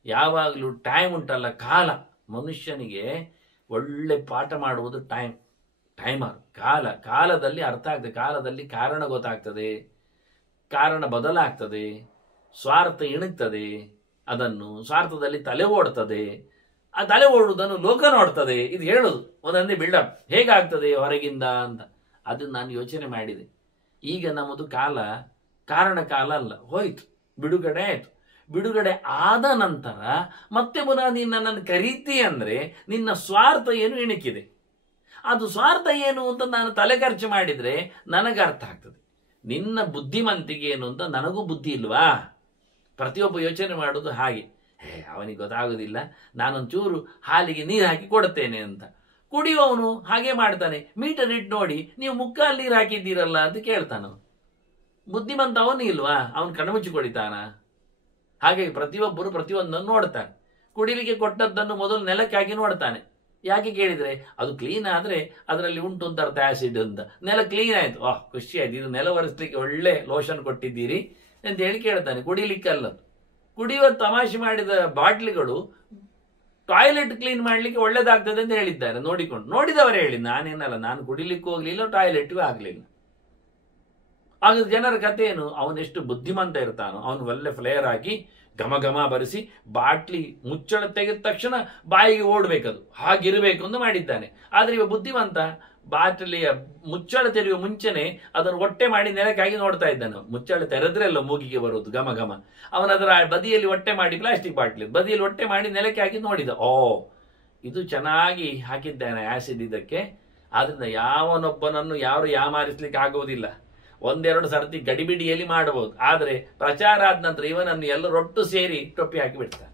ಯಾವಾಗಲೂ ಟೈಮ್ ಉಂಟಲ್ಲ, ಕಾಲ. ಮನುಷ್ಯನಿಗೆ ಒಳ್ಳೆ ಪಾಠ ಮಾಡುವುದು ಟೈಮರ್, ಕಾಲದಲ್ಲಿ ಅರ್ಥ ಆಗ್ತದೆ. ಕಾಲದಲ್ಲಿ ಕಾರಣ ಗೊತ್ತಾಗ್ತದೆ, ಕಾರಣ ಬದಲಾಗ್ತದೆ, ಸ್ವಾರ್ಥ ಇಣುಕ್ತದೆ. ಅದನ್ನು ಸ್ವಾರ್ಥದಲ್ಲಿ ತಲೆ ಓಡ್ತದೆ. ಆ ತಲೆ ಓಡುವುದನ್ನು ಲೋಕ ನೋಡ್ತದೆ. ಇದು ಹೇಳುದು ಒಂದೊಂದೇ ಬಿಲ್ಡಪ್ ಹೇಗಾಗ್ತದೆ ಹೊರಗಿಂದ ಅಂತ. ಅದು ನಾನು ಯೋಚನೆ ಮಾಡಿದೆ. ಈಗ ನಮ್ಮದು ಕಾರಣ ಕಾಲ ಅಲ್ಲ, ಹೋಯ್ತು, ಬಿಡುಗಡೆ ಆಯ್ತು. ಬಿಡುಗಡೆ ಆದ ನಂತರ ಮತ್ತೆ ಪುನಃ ನೀನು ನನ್ನನ್ನು ಕರೀತಿ ಅಂದ್ರೆ ನಿನ್ನ ಸ್ವಾರ್ಥ ಏನು ಇಣುಕಿದೆ. ಅದು ಸ್ವಾರ್ಥ ಏನು ಅಂತ ನಾನು ತಲೆ ಖರ್ಚು ಮಾಡಿದ್ರೆ ನನಗೆ ಅರ್ಥ ಆಗ್ತದೆ. ನಿನ್ನ ಬುದ್ಧಿಮಂತಿಗೆ ಏನು ಅಂತ ನನಗೂ ಬುದ್ಧಿ ಇಲ್ವಾ? ಪ್ರತಿಯೊಬ್ಬ ಯೋಚನೆ ಮಾಡೋದು ಹಾಗೆ. ಅವನಿಗೆ ಗೊತ್ತಾಗೋದಿಲ್ಲ, ನಾನೊಂಚೂರು ಹಾಲಿಗೆ ನೀರು ಹಾಕಿ ಕೊಡುತ್ತೇನೆ ಅಂತ. ಕುಡಿಯುವವನು ಹಾಗೆ ಮಾಡ್ತಾನೆ. ಮೀಟರ್ ಇಟ್ಟು ನೋಡಿ, ನೀವು ಮುಕ್ಕಾಲು ನೀರು ಹಾಕಿದ್ದೀರಲ್ಲ ಅಂತ ಕೇಳ್ತಾನ. ಬುದ್ಧಿಮಂತ ಅವನು ಇಲ್ವಾ? ಅವನು ಕಣ್ಮುಚ್ಚಿ ಕುಡಿತಾನ? ಹಾಗಾಗಿ ಪ್ರತಿಯೊಬ್ಬರು ಪ್ರತಿಯೊಂದನ್ನು ನೋಡ್ತಾನೆ. ಕುಡಿಲಿಕ್ಕೆ ಕೊಟ್ಟದ್ದನ್ನು ಮೊದಲು ನೆಲಕ್ಕೆ ಹಾಕಿ ನೋಡ್ತಾನೆ. ಯಾಕೆ ಕೇಳಿದ್ರೆ, ಅದು ಕ್ಲೀನ್ ಆದ್ರೆ ಅದರಲ್ಲಿ ಉಂಟು ಅಂತ ಅರ್ಥ, ಆಸಿಡ್ ಅಂತ. ನೆಲ ಕ್ಲೀನ್ ಆಯ್ತು, ಖುಷಿ ಆಯ್ತು, ಇದು ನೆಲ ಒರೆಸ್ಲಿಕ್ಕೆ ಒಳ್ಳೆ ಲೋಷನ್ ಕೊಟ್ಟಿದ್ದೀರಿ ಅಂತ ಹೇಳಿ ಕೇಳ್ತಾನೆ. ಕುಡಿಲಿಕ್ಕಲ್ಲ. ಕುಡಿಯುವ ತಮಾಷೆ ಮಾಡಿದ ಬಾಟ್ಲಿಗಳು ಟಾಯ್ಲೆಟ್ ಕ್ಲೀನ್ ಮಾಡ್ಲಿಕ್ಕೆ ಒಳ್ಳೇದಾಗ್ತದೆ ಅಂತ ಹೇಳಿದ್ದಾರೆ. ನೋಡಿದವರೇ ಹೇಳಿ, ನಾನೇನಲ್ಲ, ನಾನು ಕುಡಿಲಿಕ್ಕೆ ಹೋಗ್ಲಿಲ್ಲ, ಟಾಯ್ಲೆಟ್ಗೂ ಆಗ್ಲಿಲ್ಲ. ಆಗ ಜನರ ಕಥೆ ಏನು? ಅವನೆಷ್ಟು ಬುದ್ಧಿಮಂತ ಇರ್ತಾನೋ, ಅವನು ಒಳ್ಳೆ ಫ್ಲೇಯರ್ ಹಾಕಿ ಘಮ ಘಮ ಬರೆಸಿ ಬಾಟ್ಲಿ ಮುಚ್ಚಳ ತೆಗೆದ ತಕ್ಷಣ ಬಾಯಿಗೆ ಓಡಬೇಕದು, ಹಾಗಿರಬೇಕು ಅಂತ ಮಾಡಿದ್ದಾನೆ. ಆದ್ರೆ ಇವ ಬುದ್ಧಿವಂತ ಬಾಟಲಿಯ ಮುಚ್ಚಳ ತೆರೆಯುವ ಮುಂಚೆನೆ ಅದನ್ನು ಹೊಟ್ಟೆ ಮಾಡಿ ನೆಲಕ್ಕಾಗಿ ನೋಡ್ತಾ ಇದ್ದಾನೆ. ಮುಚ್ಚಳ ತೆರೆದ್ರೆ ಅಲ್ಲ ಮೂಗಿಗೆ ಬರುವುದು ಘಮ ಘಮ. ಅವನದರ ಬದಿಯಲ್ಲಿ ಹೊಟ್ಟೆ ಮಾಡಿ, ಪ್ಲಾಸ್ಟಿಕ್ ಬಾಟ್ಲಿ ಬದಿಯಲ್ಲಿ ಹೊಟ್ಟೆ ಮಾಡಿ ನೆಲಕ್ಕೆ ಹಾಕಿ ನೋಡಿದ, ಇದು ಚೆನ್ನಾಗಿ ಹಾಕಿದ್ದಾನೆ ಆಸಿಡ್ ಇದಕ್ಕೆ. ಆದ್ರಿಂದ ಯಾವನೊಬ್ಬನನ್ನು ಯಾರು ಯಾಮಾರಿಸ್ಲಿಕ್ಕೆ ಆಗುವುದಿಲ್ಲ. ಒಂದೆರಡು ಸರ್ತಿ ಗಡಿಬಿಡಿಯಲ್ಲಿ ಮಾಡಬಹುದು, ಆದ್ರೆ ಪ್ರಚಾರ ಆದ ನಂತರ ಇವನನ್ನು ಎಲ್ಲರೊಟ್ಟು ಸೇರಿ ಟೊಪ್ಪಿ ಹಾಕಿ ಬಿಡ್ತಾನೆ.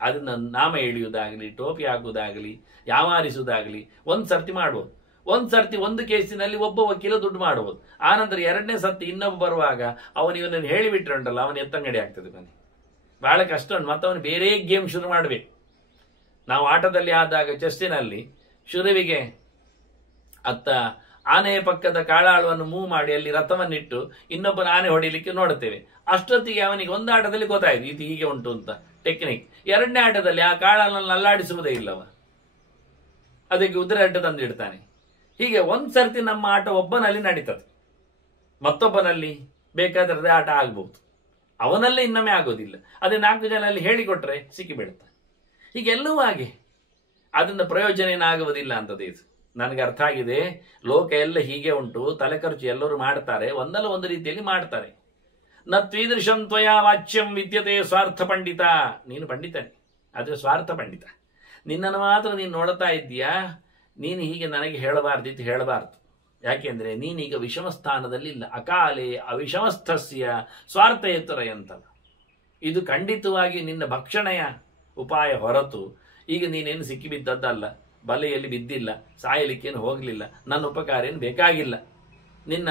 ಅದನ್ನ ನಾಮ ಎಳೆಯುವುದಾಗಲಿ, ಟೋಪಿ ಹಾಕುವುದಾಗಲಿ, ಯಾಮಾರಿಸುವುದಾಗಲಿ ಒಂದ್ ಸರ್ತಿ ಮಾಡಬಹುದು. ಒಂದ್ ಸರ್ತಿ ಒಂದು ಕೇಸಿನಲ್ಲಿ ಒಬ್ಬ ವಕೀಲ ದುಡ್ಡು ಮಾಡಬಹುದು. ಆನಂತರ ಎರಡನೇ ಸರ್ತಿ ಇನ್ನೊಬ್ಬ ಬರುವಾಗ ಇವನನ್ನು ಹೇಳಿಬಿಟ್ರಂಟಲ್ಲ, ಅವನು ಎತ್ತಂಗಡಿ ಆಗ್ತದೆ. ಬನ್ನಿ, ಬಹಳ ಕಷ್ಟ ಉಂಟು. ಮತ್ತೆ ಅವನು ಬೇರೆ ಗೇಮ್ ಶುರು ಮಾಡಬೇಕು. ನಾವು ಆಟದಲ್ಲಿ ಆದಾಗ ಚೆಸ್ಸಿನಲ್ಲಿ ಶುರುವಿಗೆ ಅತ್ತ ಆನೆಯ ಪಕ್ಕದ ಕಾಳಾಳುವನ್ನು ಮೂವ್ ಮಾಡಿ ಅಲ್ಲಿ ರಥವನ್ನಿಟ್ಟು ಇನ್ನೊಬ್ಬನ ಆನೆ ಹೊಡಿಲಿಕ್ಕೆ ನೋಡುತ್ತೇವೆ. ಅಷ್ಟೊತ್ತಿಗೆ ಅವನಿಗೆ ಒಂದು ಆಟದಲ್ಲಿ ಗೊತ್ತಾಯ್ತು ಇದು ಹೀಗೆ ಉಂಟು ಅಂತ ಟೆಕ್ನಿಕ್. ಎರಡನೇ ಆಟದಲ್ಲಿ ಆ ಕಾಳನ್ನು ಅಲ್ಲಾಡಿಸುವುದೇ ಇಲ್ಲವ, ಅದಕ್ಕೆ ಉದ್ರಡ್ಡ ತಂದಿಡ್ತಾನೆ. ಹೀಗೆ ಒಂದ್ ಸರ್ತಿ ನಮ್ಮ ಆಟ ಒಬ್ಬನಲ್ಲಿ ನಡೀತದೆ, ಮತ್ತೊಬ್ಬನಲ್ಲಿ ಬೇಕಾದ್ರೆ ಆಟ ಆಗ್ಬಹುದು, ಅವನಲ್ಲೇ ಇನ್ನೊಮ್ಮೆ ಆಗೋದಿಲ್ಲ. ಅದೇ 4 ಜನ ಅಲ್ಲಿ ಹೇಳಿಕೊಟ್ರೆ ಸಿಕ್ಕಿಬಿಡುತ್ತಾನೆ. ಹೀಗೆಲ್ಲವೂ ಹಾಗೆ, ಅದರಿಂದ ಪ್ರಯೋಜನ ಏನಾಗುವುದಿಲ್ಲ ಅಂತದ್ದು. ಇದು ನನಗೆ ಅರ್ಥ ಆಗಿದೆ. ಲೋಕ ಎಲ್ಲ ಹೀಗೆ ಉಂಟು, ತಲೆ ಖರ್ಚು ಎಲ್ಲರೂ ಮಾಡ್ತಾರೆ, ಒಂದಲ್ಲ ಒಂದು ರೀತಿಯಲ್ಲಿ ಮಾಡ್ತಾರೆ. ನ ತ್ವೀದೃಶಂ ತ್ವಯಾ ವಾಚ್ಯಂ ವಿದ್ಯತೆ ಸ್ವಾರ್ಥ ಪಂಡಿತ. ನೀನು ಪಂಡಿತನೇ, ಆದ್ರೆ ಸ್ವಾರ್ಥ ಪಂಡಿತ. ನಿನ್ನನ್ನು ಮಾತ್ರ ನೀನು ನೋಡ್ತಾ ಇದ್ದೀಯಾ, ನೀನು ಹೀಗೆ ನನಗೆ ಹೇಳಬಾರ್ದಿತ್ತು, ಹೇಳಬಾರ್ದು. ಯಾಕೆಂದ್ರೆ ನೀನೀಗ ವಿಷಮ ಸ್ಥಾನದಲ್ಲಿ ಇಲ್ಲ. ಅಕಾಲೆ ಅವಿಷಮಸ್ಥಸ್ಯ ಸ್ವಾರ್ಥ ಎತ್ತರ ಅಂತಲ್ಲ. ಇದು ಖಂಡಿತವಾಗಿ ನಿನ್ನ ಭಕ್ಷಣೆಯ ಉಪಾಯ ಹೊರತು ಈಗ ನೀನೇನು ಸಿಕ್ಕಿಬಿದ್ದದ್ದಲ್ಲ, ಬಲೆಯಲ್ಲಿ ಬಿದ್ದಿಲ್ಲ, ಸಾಯಲಿಕ್ಕೇನು ಹೋಗಲಿಲ್ಲ, ನನ್ನ ಉಪಕಾರ ಏನು ಬೇಕಾಗಿಲ್ಲ. ನಿನ್ನ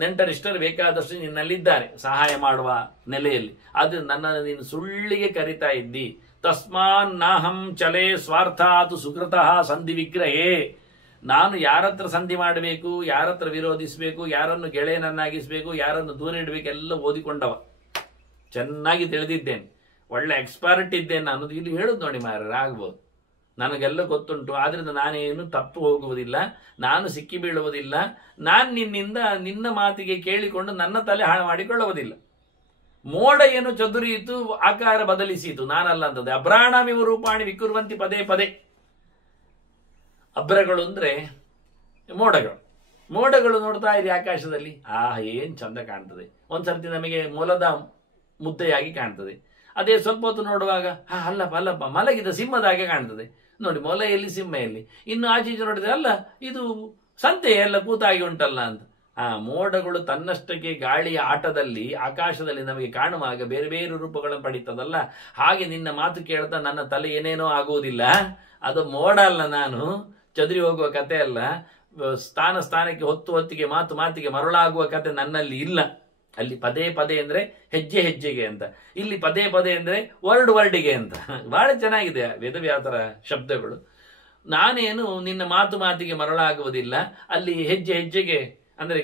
ನೆಂಟರಿಷ್ಟರು ಬೇಕಾದಷ್ಟು ನಿನ್ನಲ್ಲಿದ್ದಾರೆ ಸಹಾಯ ಮಾಡುವ ನೆಲೆಯಲ್ಲಿ. ಅದು ನನ್ನನ್ನು ನೀನು ಸುಳ್ಳಿಗೆ ಕರಿತಾ ಇದ್ದಿ. ತಸ್ಮಾನ್ ನಾಹಂ ಚಲೇ ಸ್ವಾರ್ಥಾತು ಸುಕೃತಃ ಸಂಧಿ ವಿಗ್ರಹೇ. ನಾನು ಯಾರತ್ರ ಸಂಧಿ ಮಾಡಬೇಕು, ಯಾರತ್ರ ವಿರೋಧಿಸಬೇಕು, ಯಾರನ್ನು ಗೆಳೆಯನನ್ನಾಗಿಸಬೇಕು, ಯಾರನ್ನು ದೂರ ಇಡಬೇಕು ಎಲ್ಲ ಓದಿಕೊಂಡವ, ಚೆನ್ನಾಗಿ ತಿಳಿದಿದ್ದೇನೆ, ಒಳ್ಳೆ ಎಕ್ಸ್ಪರ್ಟ್ ಇದ್ದೇನೆ ಅನ್ನೋದು ಇಲ್ಲಿ ಹೇಳುದು ನೋಡಿ ಮಾರ್ರೆ, ಆಗ್ಬೋದು. ನನಗೆಲ್ಲ ಗೊತ್ತುಂಟು. ಆದ್ರಿಂದ ನಾನೇನು ತಪ್ಪು ಹೋಗುವುದಿಲ್ಲ, ನಾನು ಸಿಕ್ಕಿ ಬೀಳುವುದಿಲ್ಲ, ನಾನು ನಿನ್ನಿಂದ ನಿನ್ನ ಮಾತಿಗೆ ಕೇಳಿಕೊಂಡು ನನ್ನ ತಲೆ ಹಾಳು ಮಾಡಿಕೊಳ್ಳುವುದಿಲ್ಲ. ಮೋಡ ಏನು ಚದುರಿಯಿತು, ಆಕಾರ ಬದಲಿಸಿತು, ನಾನಲ್ಲ ಅಂತದೆ. ಅಭ್ರಾಣಮಿವ ರೂಪಾಣಿ ವಿಕುರ್ವಂತಿ ಪದೇ ಪದೇ. ಅಭ್ರಗಳು ಅಂದ್ರೆ ಮೋಡಗಳು. ಮೋಡಗಳು ನೋಡ್ತಾ ಇರಿ ಆಕಾಶದಲ್ಲಿ, ಏನ್ ಚಂದ ಕಾಣ್ತದೆ. ಒಂದ್ಸರ್ತಿ ನಮಗೆ ಮೊಲದ ಮುದ್ದೆಯಾಗಿ ಕಾಣ್ತದೆ. ಅದೇ ಸ್ವಲ್ಪ ಹೊತ್ತು ನೋಡುವಾಗ ಅಲ್ಲಪ್ಪ ಮಲಗಿದ ಸಿಂಹದ ಹಾಗೆ ಕಾಣ್ತದೆ. ನೋಡಿ, ಮೊಲ ಎಲ್ಲಿ, ಸಿಂಹ ಎಲ್ಲಿ. ಇನ್ನು ಆಚೀಚೆ ನೋಡಿದ್ರೆ ಅಲ್ಲ ಇದು ಸಂತೆ ಎಲ್ಲ ಕೂತಾಗಿ ಉಂಟಲ್ಲ ಅಂತ. ಮೋಡಗಳು ತನ್ನಷ್ಟಕ್ಕೆ ಗಾಳಿಯ ಆಟದಲ್ಲಿ ಆಕಾಶದಲ್ಲಿ ನಮಗೆ ಕಾಣುವಾಗ ಬೇರೆ ಬೇರೆ ರೂಪಗಳನ್ನು ಪಡೀತದಲ್ಲ. ಹಾಗೆ ನಿನ್ನ ಮಾತು ಕೇಳ್ತಾ ನನ್ನ ತಲೆ ಏನೇನೋ ಆಗುವುದಿಲ್ಲ. ಅದು ಮೋಡ ಅಲ್ಲ, ನಾನು ಚದುರಿ ಹೋಗುವ ಕತೆ ಅಲ್ಲ. ಸ್ಥಾನ ಸ್ಥಾನಕ್ಕೆ ಹೊತ್ತಿಗೆ ಮಾತಿಗೆ ಮರಳಾಗುವ ಕತೆ ನನ್ನಲ್ಲಿ ಇಲ್ಲ. ಅಲ್ಲಿ ಪದೇ ಪದೇ ಅಂದ್ರೆ ಹೆಜ್ಜೆ ಹೆಜ್ಜೆಗೆ ಅಂತ, ಇಲ್ಲಿ ಪದೇ ಪದೇ ಅಂದ್ರೆ ವರ್ಡಿಗೆ ಅಂತ. ಬಹಳ ಚೆನ್ನಾಗಿದೆ ವೇದವ್ಯಾಸರ ಶಬ್ದಗಳು. ನಾನೇನು ನಿನ್ನ ಮಾತಿಗೆ ಮರಳಾಗುವುದಿಲ್ಲ. ಅಲ್ಲಿ ಹೆಜ್ಜೆ ಹೆಜ್ಜೆಗೆ ಅಂದ್ರೆ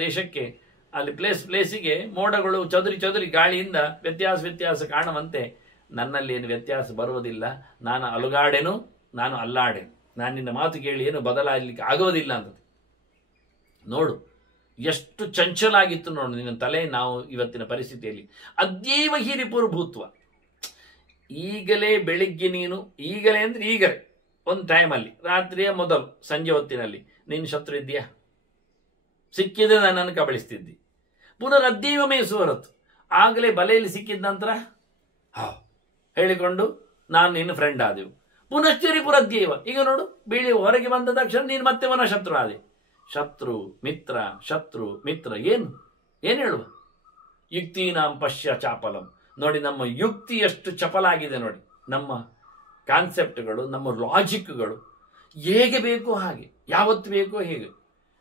ದೇಶಕ್ಕೆ, ಅಲ್ಲಿ ಪ್ಲೇಸಿಗೆ ಮೋಡಗಳು ಚದುರಿ ಗಾಳಿಯಿಂದ ವ್ಯತ್ಯಾಸ ಕಾಣುವಂತೆ ನನ್ನಲ್ಲಿ ಏನು ವ್ಯತ್ಯಾಸ ಬರುವುದಿಲ್ಲ. ನಾನು ಅಲುಗಾಡೆನು, ನಾನು ಅಲ್ಲಾಡೆನು. ನಾನು ನಿನ್ನ ಮಾತು ಕೇಳಿ ಏನು ಬದಲಾಗಲಿಕ್ಕೆ ಆಗೋದಿಲ್ಲ ಅಂತ. ನೋಡು ಎಷ್ಟು ಚಂಚಲಾಗಿತ್ತು ನೋಡು ನಿನ್ನ ತಲೆ. ನಾವು ಇವತ್ತಿನ ಪರಿಸ್ಥಿತಿಯಲ್ಲಿ ಅದ್ಯೈವ ಹಿರಿಪುರ್ಭೂತ್ವ. ಈಗಲೇ ಬೆಳಿಗ್ಗೆ ನೀನು, ಈಗಲೇ ಅಂದ್ರೆ ಈಗಲೇ ಒಂದು ಟೈಮಲ್ಲಿ, ರಾತ್ರಿಯ ಮೊದಲು ಸಂಜೆ ಹೊತ್ತಿನಲ್ಲಿ ನೀನು ಶತ್ರು ಇದ್ದೀಯಾ? ಸಿಕ್ಕಿದ್ರೆ ನನ್ನನ್ನು ಕಬಳಿಸ್ತಿದ್ದಿ. ಪುನರ್ ಅದ್ಯೈವಮೇ ಸುವರತ್ತು. ಆಗಲೇ ಬಲೆಯಲ್ಲಿ ಸಿಕ್ಕಿದ ನಂತರ ಹೇಳಿಕೊಂಡು ನಾನು ನಿನ್ನ ಫ್ರೆಂಡ್ ಆದೆವು. ಪುನಶ್ಚರಿಪುರದ್ಯೈವ. ಈಗ ನೋಡು, ಬೀಳಿ ಹೊರಗೆ ಬಂದ ತಕ್ಷಣ ನೀನು ಮತ್ತೆ ಮನ ಶತ್ರು ಆದೆ. ಶತ್ರು ಮಿತ್ರ ಏನು ಹೇಳುವ? ಯುಕ್ತೀನಾಂ ಪಶ್ಯ ಚಾಪಲಂ. ನೋಡಿ, ನಮ್ಮ ಯುಕ್ತಿ ಎಷ್ಟು ಚಪಲಾಗಿದೆ ನೋಡಿ. ನಮ್ಮ ಕಾನ್ಸೆಪ್ಟ್ಗಳು, ನಮ್ಮ ಲಾಜಿಕ್ಗಳು ಹೇಗೆ ಬೇಕೋ ಹಾಗೆ, ಯಾವತ್ತು ಬೇಕೋ ಹೇಗೆ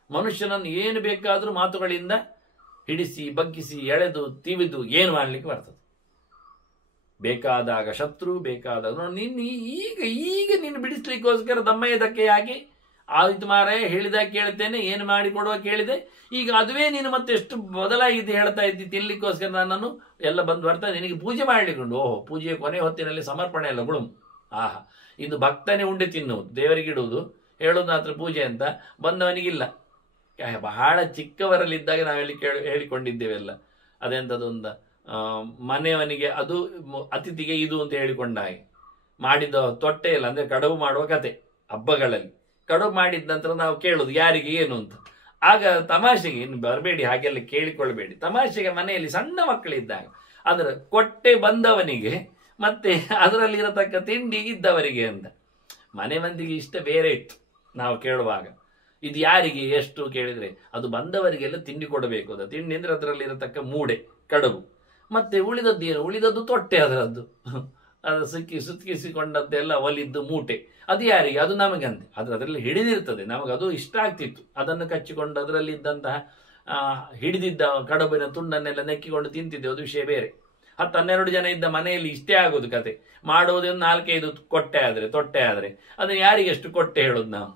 ಮನುಷ್ಯನನ್ನು ಏನು ಬೇಕಾದರೂ ಮಾತುಗಳಿಂದ ಹಿಡಿಸಿ ಬಗ್ಗಿಸಿ ಎಳೆದು ತಿವಿದು ಏನು ಮಾಡಲಿಕ್ಕೆ ಬರ್ತದೆ. ಬೇಕಾದಾಗ ಶತ್ರು, ಬೇಕಾದಾಗ ನಿನ್ನ ಈಗ ಈಗ ನಿನ್ನ ಬಿಡಿಸ್ಲಿಕ್ಕೋಸ್ಕರ ದಮ್ಮಯ್ಯ ಧಕ್ಕೆಯಾಗಿ ಆದಿತ್ಯ ಮಾರಾಯ ಹೇಳಿದಾಗ ಕೇಳ್ತೇನೆ, ಏನು ಮಾಡಿಕೊಡುವ ಕೇಳಿದೆ, ಈಗ ಅದುವೇ ನೀನು ಮತ್ತೆ ಎಷ್ಟು ಬದಲಾಗಿದೆ ಹೇಳ್ತಾ ಇದ್ದಿ ತಿನ್ಲಿಕ್ಕೋಸ್ಕರ ನನ್ನನ್ನು ಎಲ್ಲ ಬಂದು ಬರ್ತಾ ನಿನಗೆ ಪೂಜೆ ಮಾಡ್ಲಿಕ್ಕೊಂಡು. ಓಹೋ, ಪೂಜೆಯ ಕೊನೆ ಹೊತ್ತಿನಲ್ಲಿ ಸಮರ್ಪಣೆ ಅಲ್ಲ ಗುಳುಂ. ಆಹಾ, ಇದು ಭಕ್ತನೇ ಉಂಡೆ ತಿನ್ನುವುದು, ದೇವರಿಗಿಡುವುದು, ಹೇಳೋದು ಮಾತ್ರ ಪೂಜೆ ಅಂತ ಬಂದವನಿಗಿಲ್ಲ. ಬಹಳ ಚಿಕ್ಕವರಲ್ಲಿದ್ದಾಗ ನಾವು ಹೇಳಿಕೊಂಡಿದ್ದೇವೆಲ್ಲ, ಅದೆಂಥದ್ದೊಂದು ಮನೆಯವನಿಗೆ ಅದು ಅತಿಥಿಗೆ ಇದು ಅಂತ ಹೇಳಿಕೊಂಡ ಹಾಗೆ ಮಾಡಿದ ತೊಟ್ಟೆ ಇಲ್ಲ ಅಂದ್ರೆ ಕಡುಬು ಮಾಡುವ ಕತೆ. ಹಬ್ಬಗಳಲ್ಲಿ ಕಡುಬು ಮಾಡಿದ ನಂತರ ನಾವು ಕೇಳೋದು ಯಾರಿಗೆ ಏನು ಅಂತ. ಆಗ ತಮಾಷೆಗೆ, ಇನ್ನು ಬರಬೇಡಿ ಹಾಗೆಲ್ಲ ಕೇಳಿಕೊಳ್ಬೇಡಿ, ತಮಾಷೆಗೆ ಮನೆಯಲ್ಲಿ ಸಣ್ಣ ಮಕ್ಕಳಿದ್ದಾಗ ಅದರ ಕೊಟ್ಟೆ ಬಂದವನಿಗೆ ಮತ್ತೆ ಅದರಲ್ಲಿ ಇರತಕ್ಕ ತಿಂಡಿ ಇದ್ದವರಿಗೆ ಅಂತ. ಮನೆ ಮಂದಿಗೆ ಇಷ್ಟ ಬೇರೆ ಇತ್ತು. ನಾವು ಕೇಳುವಾಗ ಇದು ಯಾರಿಗೆ ಎಷ್ಟು ಕೇಳಿದ್ರೆ ಅದು ಬಂದವರಿಗೆಲ್ಲ ತಿಂಡಿ ಕೊಡಬೇಕು. ಅದು ತಿಂಡಿ ಅಂದ್ರೆ ಅದರಲ್ಲಿ ಇರತಕ್ಕ ಮೂಡೆ ಕಡುಬು, ಮತ್ತೆ ಉಳಿದದ್ದು ಏನು, ಉಳಿದದ್ದು ತೊಟ್ಟೆ ಅದರದ್ದು, ಅದು ಸುತ್ತಿಸಿಕೊಂಡದ್ದೆಲ್ಲ ಒಲಿದ್ದು ಮೂಟೆ, ಅದು ಯಾರಿಗೆ, ಅದು ನಮಗಂತೆ. ಅದರಲ್ಲಿ ಹಿಡಿದಿರ್ತದೆ, ನಮಗೆ ಅದು ಇಷ್ಟ ಆಗ್ತಿತ್ತು. ಅದನ್ನು ಕಚ್ಚಿಕೊಂಡು ಅದರಲ್ಲಿ ಇದ್ದಂತಹ ಹಿಡಿದಿದ್ದ ಕಡುಬಿನ ತುಂಡನ್ನೆಲ್ಲ ನೆಕ್ಕಿಕೊಂಡು ತಿಂತಿದ್ದೆ, ಅದು ವಿಷಯ ಬೇರೆ. 10-12 ಜನ ಇದ್ದ ಮನೆಯಲ್ಲಿ ಇಷ್ಟೇ ಆಗೋದು ಕತೆ. ಮಾಡೋದೊಂದು 4-5 ತೊಟ್ಟೆ ಆದ್ರೆ ಅದನ್ನು ಯಾರಿಗೆ ಎಷ್ಟು ಕೊಟ್ಟೆ ಹೇಳೋದು ನಾವು.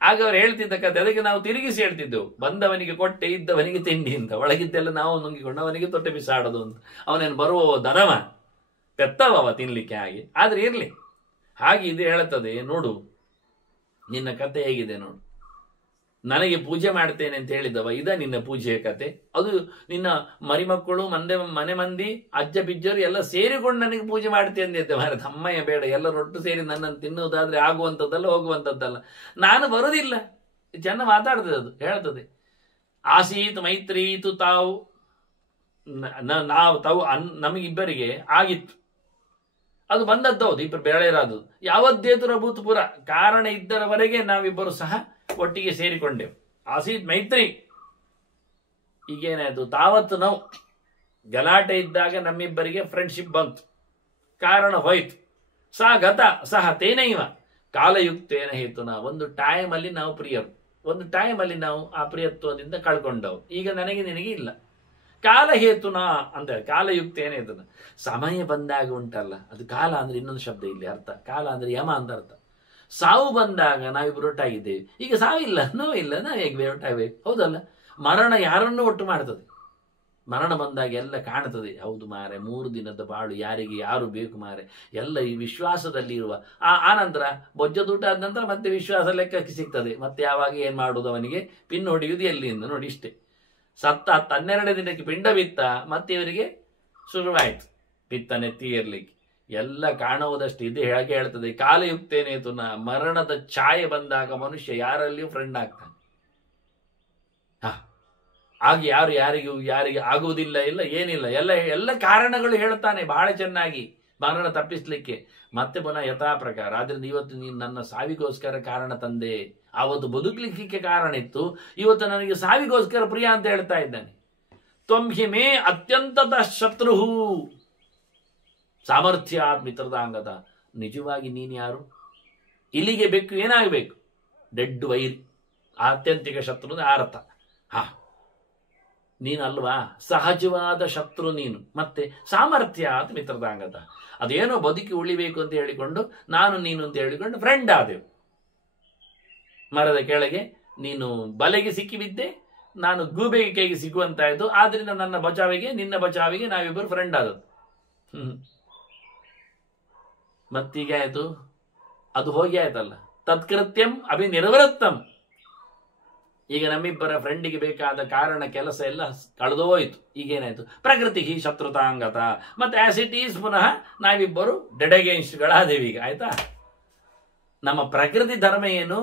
ಆಗ ಅವ್ರು ಹೇಳ್ತಿದ್ದ ಕತೆ ಅದಕ್ಕೆ ನಾವು ತಿರುಗಿಸಿ ಹೇಳ್ತಿದ್ದೆವು, ಬಂದವನಿಗೆ ಕೊಟ್ಟೆ ಇದ್ದವನಿಗೆ ತಿಂಡಿ ಅಂತ. ಒಳಗಿದ್ದೆಲ್ಲ ನಾವು ನುಂಗಿಕೊಂಡು ಅವನಿಗೆ ತೊಟ್ಟೆ ಬಿಸಾಡೋದು ಅಂತ. ಅವನೇನು ಬರುವ ದನವ ಪೆತ್ತವ ತಿನ್ಲಿಕ್ಕೆ. ಹಾಗೆ ಆದ್ರೆ ಇರ್ಲಿ, ಹಾಗೆ ಇದು ಹೇಳುತ್ತದೆ. ನೋಡು ನಿನ್ನ ಕತೆ ಹೇಗಿದೆ ನೋಡು. ನನಗೆ ಪೂಜೆ ಮಾಡ್ತೇನೆ ಅಂತ ಹೇಳಿದವ, ಇದ ನಿನ್ನ ಪೂಜೆಯ ಕತೆ. ಅದು ನಿನ್ನ ಮರಿಮಕ್ಕಳು ಮನೆ ಮಂದಿ ಅಜ್ಜ ಬಿಜ್ಜರು ಎಲ್ಲ ಸೇರಿಕೊಂಡು ನನಗೆ ಪೂಜೆ ಮಾಡ್ತೇನೆ ಅಂದಿದ್ದೆ. ಮಾರ ತಮ್ಮಯ್ಯ ಬೇಡ, ಎಲ್ಲರೊಟ್ಟು ಸೇರಿ ನನ್ನನ್ನು ತಿನ್ನುವುದಾದ್ರೆ ಆಗುವಂಥದ್ದಲ್ಲ, ಹೋಗುವಂಥದ್ದಲ್ಲ. ನಾನು ಬರುವುದಿಲ್ಲ. ಜನ ಮಾತಾಡ್ತದೆ, ಅದು ಹೇಳ್ತದೆ. ಆಸೀತ್ ಮೈತ್ರೀತು ತಾವು ತಾವು ನಮಗಿಬ್ಬರಿಗೆ ಆಗಿತ್ತು, ಅದು ಬಂದದ್ದು ಹೌದು, ಇಬ್ಬರು ಬೆಳೆಯರಾದದು. ಯಾವದ್ದೇತರ ಭೂತಪುರ ಕಾರಣ ಇದ್ದರವರೆಗೆ ನಾವಿಬ್ಬರು ಸಹ ಒಟ್ಟಿಗೆ ಸೇರಿಕೊಂಡೆವು. ಆಸೀತ್ ಮೈತ್ರಿ. ಈಗೇನಾಯ್ತು, ತಾವತ್ತು ನಾವು ಗಲಾಟೆ ಇದ್ದಾಗ ನಮ್ಮಿಬ್ಬರಿಗೆ ಫ್ರೆಂಡ್ಶಿಪ್ ಬಂತು, ಕಾರಣ ಹೋಯ್ತು. ಸಾ ಗತ ಸಹ ತೇನೈವ ಕಾಲಯುಕ್ತೇನ ಹೇತುನ. ಒಂದು ಟೈಮಲ್ಲಿ ನಾವು ಪ್ರಿಯರು, ಒಂದು ಟೈಮಲ್ಲಿ ನಾವು ಆ ಪ್ರಿಯತ್ವದಿಂದ ಕಳ್ಕೊಂಡವು. ಈಗ ನನಗೆ ನಿನಗೆ ಇಲ್ಲ. ಕಾಲ ಹೇತುನ ಅಂತ, ಕಾಲಯುಕ್ತೇನ ಹೇತುನ. ಸಮಯ ಬಂದಾಗ ಉಂಟಲ್ಲ, ಅದು ಕಾಲ ಅಂದ್ರೆ ಇನ್ನೊಂದು ಶಬ್ದ ಇಲ್ಲಿ ಅರ್ಥ. ಕಾಲ ಅಂದ್ರೆ ಯಮ ಅಂತ ಅರ್ಥ. ಸಾವು ಬಂದಾಗ ನಾವಿಬ್ಬರು ಒಟ್ಟಾಗಿದ್ದೇವೆ. ಈಗ ಸಾವಿಲ್ಲ, ನೋವಿಲ್ಲ, ನಾವು ಹೇಗೆ ಒಟ್ಟಾಗಬೇಕು? ಹೌದಲ್ಲ. ಮರಣ ಯಾರನ್ನು ಒಟ್ಟು ಮಾಡ್ತದೆ. ಮರಣ ಬಂದಾಗ ಎಲ್ಲ ಕಾಣ್ತದೆ. ಹೌದು ಮಾರೆ, 3 ದಿನದ ಬಾಳು ಯಾರಿಗೆ ಯಾರು ಬೇಕು ಮಾರೆ, ಎಲ್ಲ ಈ ವಿಶ್ವಾಸದಲ್ಲಿ ಇರುವ. ಆನಂತರ ಬೊಜ್ಜದೂಟ ಆದ ನಂತರ ಮತ್ತೆ ವಿಶ್ವಾಸ ಲೆಕ್ಕಕ್ಕೆ ಸಿಗ್ತದೆ. ಮತ್ತೆ ಯಾವಾಗ ಏನ್ ಮಾಡುವುದು, ಅವನಿಗೆ ಪಿನ್ ಹೊಡೆಯುವುದು ಎಲ್ಲಿಂದ ನೋಡಿ. ಇಷ್ಟೇ. ಸತ್ತ 12 ದಿನಕ್ಕೆ ಪಿಂಡ ಬಿತ್ತ, ಮತ್ತೆ ಇವರಿಗೆ ಶುರುವಾಯ್ತು ಪಿತ್ತ ನೆತ್ತಿ ಇರ್ಲಿಕ್ಕೆ. ಎಲ್ಲ ಕಾಣುವುದಷ್ಟು ಇದು ಹೇಗೆ ಹೇಳ್ತದೆ. ಕಾಲಯುಕ್ತೇನೇತು ಮರಣದ ಛಾಯೆ ಬಂದಾಗ ಮನುಷ್ಯ ಯಾರಲ್ಲಿಯೂ ಫ್ರೆಂಡ್ ಆಗ್ತಾನೆ. ಆಗ ಯಾರಿಗೆ ಆಗುವುದಿಲ್ಲ, ಇಲ್ಲ ಏನಿಲ್ಲ, ಎಲ್ಲ ಕಾರಣಗಳು ಹೇಳ್ತಾನೆ ಬಹಳ ಚೆನ್ನಾಗಿ ಮರಣ ತಪ್ಪಿಸ್ಲಿಕ್ಕೆ. ಮತ್ತೆ ಪುನಃ ಯಥಾ ಪ್ರಕಾರ. ಆದ್ರಿಂದ ಇವತ್ತು ನೀನು ನನ್ನ ಸಾವಿಗೋಸ್ಕರ ಕಾರಣ ತಂದೆ, ಆವತ್ತು ಬದುಕಲಿಕ್ಕೆ ಕಾರಣ ಇತ್ತು, ಇವತ್ತು ನನಗೆ ಸಾವಿಗೋಸ್ಕರ ಪ್ರಿಯ ಅಂತ ಹೇಳ್ತಾ ಇದ್ದಾನೆ. ತ್ವಂ ಹಿ ಮೇ ಅತ್ಯಂತದ ಶತ್ರು ಸಾಮರ್ಥ್ಯಾತ್ ಮಿತ್ರದಾಂಗದ. ನಿಜವಾಗಿ ನೀನು ಯಾರು? ಇಲ್ಲಿಗೆ ಬೇಕು ಏನಾಗಬೇಕು? ಡೆಡ್ ವೈರಿ, ಆತ್ಯಂತಿಕ ಶತ್ರು ಅರ್ಥ. ನೀನಲ್ವಾ ಸಹಜವಾದ ಶತ್ರು ನೀನು. ಮತ್ತೆ ಸಾಮರ್ಥ್ಯಾತ್ ಮಿತ್ರದಾಂಗದ, ಅದೇನೋ ಬದುಕಿ ಉಳಿಬೇಕು ಅಂತ ಹೇಳಿಕೊಂಡು ನಾನು ನೀನು ಅಂತ ಹೇಳಿಕೊಂಡು ಫ್ರೆಂಡ್ ಆದೆವು. ಮರದ ಕೆಳಗೆ ನೀನು ಬಲೆಗೆ ಸಿಕ್ಕಿಬಿದ್ದೆ, ನಾನು ಗೂಬೆಗೆ ಕೈಗೆ ಸಿಗುವಂತಾಯ್ತು. ಆದ್ರಿಂದ ನನ್ನ ಬಚಾವಿಗೆ ನಿನ್ನ ಬಚಾವಿಗೆ ನಾವಿಬ್ಬರು ಫ್ರೆಂಡ್ ಆದದ್ದು. ಮತ್ತೀಗ ಆಯ್ತು, ಅದು ಹೋಗಿ ಆಯ್ತಲ್ಲ. ತತ್ಕೃತ್ಯಂ ಅಭಿನಿರ್ವೃತ್ತಂ. ಈಗ ನಮ್ಮಿಬ್ಬರ ಫ್ರೆಂಡಿಗೆ ಬೇಕಾದ ಕಾರಣ ಕೆಲಸ ಎಲ್ಲ ಕಳೆದೋಯ್ತು. ಈಗೇನಾಯ್ತು? ಪ್ರಕೃತಿ ಶತ್ರುತಾಂಗತ. ಮತ್ತೆ ಆಸ್ ಇಟ್ ಈಸ್ ಪುನಃ ನಾವಿಬ್ಬರು ಡೆಡ್ ಅಗೇನ್ಸ್ಟ್ಗಳಾದೇವಿ. ಈಗ ಆಯ್ತಾ? ನಮ್ಮ ಪ್ರಕೃತಿ ಧರ್ಮ ಏನು?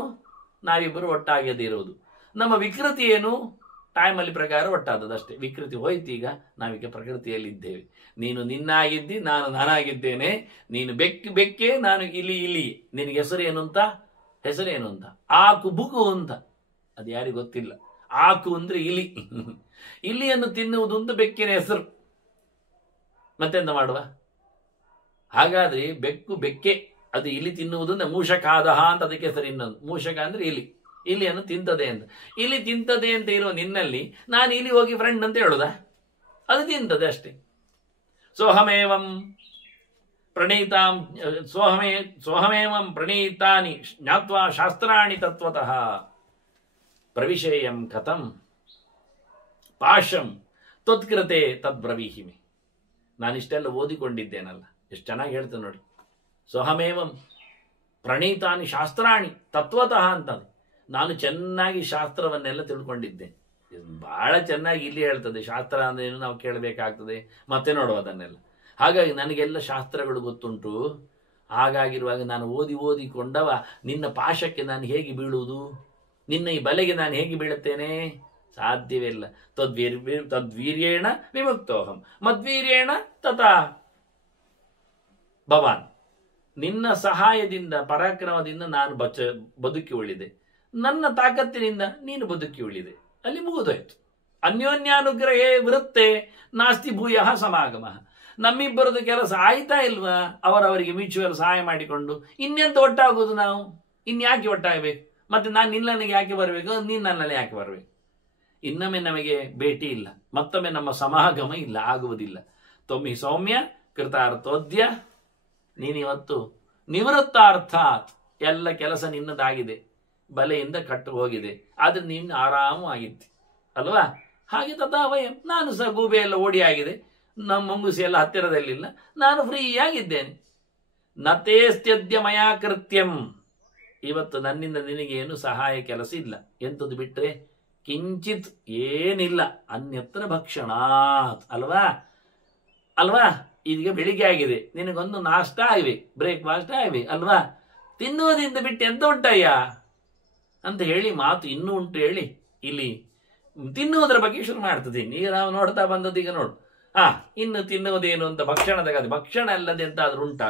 ನಾವಿಬ್ಬರು ಒಟ್ಟಾಗದಿರುವುದು. ನಮ್ಮ ವಿಕೃತಿ ಏನು? ಟೈಮಲ್ಲಿ ಪ್ರಕಾರ ಒಟ್ಟಾದದಷ್ಟೇ. ವಿಕೃತಿ ಹೋಯ್ತು. ಈಗ ನಾವೀಗ ಪ್ರಕೃತಿಯಲ್ಲಿದ್ದೇವೆ. ನೀನು ನಿನ್ನಾಗಿದ್ದಿ, ನಾನು ನಾನಾಗಿದ್ದೇನೆ. ನೀನು ಬೆಕ್ಕೆ, ನಾನು ಇಲಿ. ನಿನಗೆ ಹೆಸರೇನು ಅಂತ? ಆಕು ಬುಕು ಅಂತ. ಅದು ಯಾರಿಗೂ ಗೊತ್ತಿಲ್ಲ. ಆಕು ಅಂದ್ರೆ ಇಲಿ. ಇಲಿಯನ್ನು ತಿನ್ನುವುದು ಅಂತ ಬೆಕ್ಕಿನ ಹೆಸರು. ಮತ್ತೆಂತ ಮಾಡುವ? ಹಾಗಾದ್ರೆ ಬೆಕ್ಕು ಬೆಕ್ಕೆ, ಅದು ಇಲಿ ತಿನ್ನುವುದು ಅಂದ್ರೆ ಮೂಷಕಾದಹ ಅಂತ ಅದಕ್ಕೆ ಹೆಸರು ಇನ್ನೊಂದು. ಮೂಷಕ ಅಂದ್ರೆ ಇಲಿಯನ್ನು ತಿಂತದೆ ಅಂತ. ಇಲಿ ತಿಂತದೆ ಅಂತ ಇರೋ ನಿನ್ನಲ್ಲಿ ನಾನು ಇಲಿ ಹೋಗಿ ಫ್ರೆಂಡ್ ಅಂತ ಹೇಳುದ? ಅದು ತಿಂತದೆ ಅಷ್ಟೇ. ಸೋಹಮೇವಂ ಪ್ರಣೀತಾಂ ಸೋಹಮೇವಂ ಪ್ರಣೀತಾನಿ ಜ್ಞಾತ್ವಾ ಶಾಸ್ತ್ರಾಣಿ ತತ್ವತಃ ಪ್ರವಿಶೇಯಂ ಕಥಂ ಪಾಶಂ ತ್ವತ್ಕೃತೆ ತದ್ಬ್ರವೀಹಿಮಿ. ನಾನಿಷ್ಟೆಲ್ಲ ಓದಿಕೊಂಡಿದ್ದೇನಲ್ಲ, ಎಷ್ಟು ಚೆನ್ನಾಗಿ ಹೇಳ್ತೇನೆ ನೋಡಿ. ಸೋಹಮೇವಂ ಪ್ರಣೀತಾನಿ ಶಾಸ್ತ್ರಾಣಿ ತತ್ವತಃ ಅಂತಂದು ನಾನು ಚೆನ್ನಾಗಿ ಶಾಸ್ತ್ರವನ್ನೆಲ್ಲ ತಿಳ್ಕೊಂಡಿದ್ದೆ. ಬಹಳ ಚೆನ್ನಾಗಿ ಇಲ್ಲಿ ಹೇಳ್ತದೆ ಶಾಸ್ತ್ರ ಅಂದ್ರೇನು ನಾವು ಕೇಳಬೇಕಾಗ್ತದೆ, ಮತ್ತೆ ನೋಡುವ ಅದನ್ನೆಲ್ಲ. ಹಾಗಾಗಿ ನನಗೆಲ್ಲ ಶಾಸ್ತ್ರಗಳು ಗೊತ್ತುಂಟು. ಹಾಗಾಗಿರುವಾಗ ನಾನು ಓದಿಕೊಂಡವ ನಿನ್ನ ಪಾಶಕ್ಕೆ ನಾನು ಹೇಗೆ ಬೀಳುವುದು? ನಿನ್ನ ಈ ಬಲೆಗೆ ನಾನು ಹೇಗೆ ಬೀಳುತ್ತೇನೆ? ಸಾಧ್ಯವಿಲ್ಲ. ತದ್ವೀರ್ಯೇಣ ವಿಮುಕ್ತೋಹಂ ಮದ್ವೀರ್ಯೇಣ ತಥಾ ಭವಾನ್. ನಿನ್ನ ಸಹಾಯದಿಂದ ಪರಾಕ್ರಮದಿಂದ ನಾನು ಬದುಕಿ ಉಳಿದೆ, ನನ್ನ ತಾಕತ್ತಿನಿಂದ ನೀನು ಬದುಕಿ ಉಳಿದೆ. ಅಲ್ಲಿ ಮುಗಿದೋಯ್ತು. ಅನ್ಯೋನ್ಯಾನುಗ್ರಹೇ ವೃತ್ತೆ ನಾಸ್ತಿ ಭೂಯ ಸಮಾಗಮ. ನಮ್ಮಿಬ್ಬರದು ಕೆಲಸ ಆಯ್ತಾ ಇಲ್ವಾ? ಅವರವರಿಗೆ ಮ್ಯೂಚುವಲ್ ಸಹಾಯ ಮಾಡಿಕೊಂಡು ಇನ್ನೆಂತ ಒಟ್ಟಾಗುವುದು ನಾವು? ಇನ್ಯಾಕೆ ಒಟ್ಟಾಗಬೇಕು? ಮತ್ತೆ ನಾನು ನಿನ್ನನಿಗೆ ಯಾಕೆ ಬರಬೇಕು, ನೀನು ನನ್ನಲ್ಲಿ ಯಾಕೆ ಬರಬೇಕು? ಇನ್ನೊಮ್ಮೆ ನಮಗೆ ಭೇಟಿ ಇಲ್ಲ, ಮತ್ತೊಮ್ಮೆ ನಮ್ಮ ಸಮಾಗಮ ಇಲ್ಲ, ಆಗುವುದಿಲ್ಲ. ತೊಮ್ಮಿ ಸೌಮ್ಯ ಕೃತಾರ್ಥೋದ್ಯ. ನೀನಿವತ್ತು ನಿವೃತ್ತಾರ್ಥಾತ್. ಎಲ್ಲ ಕೆಲಸ ನಿನ್ನದಾಗಿದೆ, ಬಲೆಯಿಂದ ಕಟ್ಟು ಹೋಗಿದೆ, ಆದ್ರೆ ನೀನು ಆರಾಮವಾಗಿದ್ದಿ ಅಲ್ವಾ? ಹಾಗೆ ತಥಾವಯಂ. ನಾನು ಸಹ ಗೂಬೆ ಎಲ್ಲ ಓಡಿ ಆಗಿದೆ, ನಮ್ಮ ಮುಂಗುಸಿ ಎಲ್ಲ ಹತ್ತಿರದಲ್ಲಿಲ್ಲ, ನಾನು ಫ್ರೀ ಆಗಿದ್ದೇನೆ. ನತೇಸ್ತ್ಯದ್ಯ ಮಯಾ ಕೃತ್ಯಂ. ಇವತ್ತು ನನ್ನಿಂದ ನಿನಗೇನು ಸಹಾಯ ಕೆಲಸ ಇಲ್ಲ. ಎಂಥದ್ದು ಬಿಟ್ರೆ ಕಿಂಚಿತ್ ಏನಿಲ್ಲ. ಅನ್ಯತ್ರ ಭಕ್ಷಣಾತ್ ಅಲ್ವಾ? ಈಗ ಬೆಳಿಗ್ಗೆ ಆಗಿದೆ, ನಿನಗೊಂದು ನಾಷ್ಟ ಆಗಿವೆ, ಬ್ರೇಕ್ಫಾಸ್ಟ್ ಆಗಿವೆ ಅಲ್ವಾ? ತಿನ್ನುವುದಿಂದ ಬಿಟ್ಟು ಎಂತ ಉಂಟಯ್ಯ ಅಂತ ಹೇಳಿ ಮಾತು ಇನ್ನೂ ಉಂಟು ಹೇಳಿ ಇಲ್ಲಿ ತಿನ್ನುವುದರ ಬಗ್ಗೆ ಶುರು ಮಾಡ್ತದೆ. ಈಗ ನಾವು ನೋಡ್ತಾ ಬಂದದ್ದು ಈಗ ನೋಡು. ಇನ್ನು ತಿನ್ನುವುದೇನು ಅಂತ ಭಕ್ಷಣದ ಭಕ್ಷಣ ಅಲ್ಲದೆ ಎಂತಾದ್ರೂ ಉಂಟಾ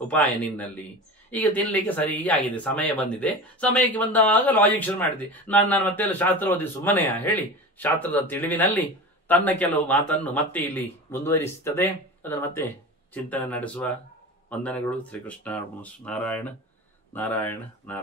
ಉಪಾಯ ನಿನ್ನಲ್ಲಿ? ಈಗ ತಿನ್ಲಿಕ್ಕೆ ಸರಿಯಾಗಿದೆ, ಸಮಯ ಬಂದಿದೆ. ಸಮಯಕ್ಕೆ ಬಂದಾಗ ಲಾಜಿಕ್ ಶುರು ಮಾಡಿದೆ. ನಾನು ಮತ್ತೆ ಶಾಸ್ತ್ರ ಓದಿ ಸುಮ್ಮನೆಯ ಹೇಳಿ ಶಾಸ್ತ್ರದ ತಿಳಿವಿನಲ್ಲಿ ತನ್ನ ಕೆಲವು ಮಾತನ್ನು ಮತ್ತೆ ಇಲ್ಲಿ ಮುಂದುವರಿಸುತ್ತದೆ. ಅದನ್ನು ಮತ್ತೆ ಚಿಂತನೆ ನಡೆಸುವ. ವಂದನೆಗಳು. ಶ್ರೀಕೃಷ್ಣ ನಾರಾಯಣ ನಾರಾಯಣ ನಾರಾಯಣ.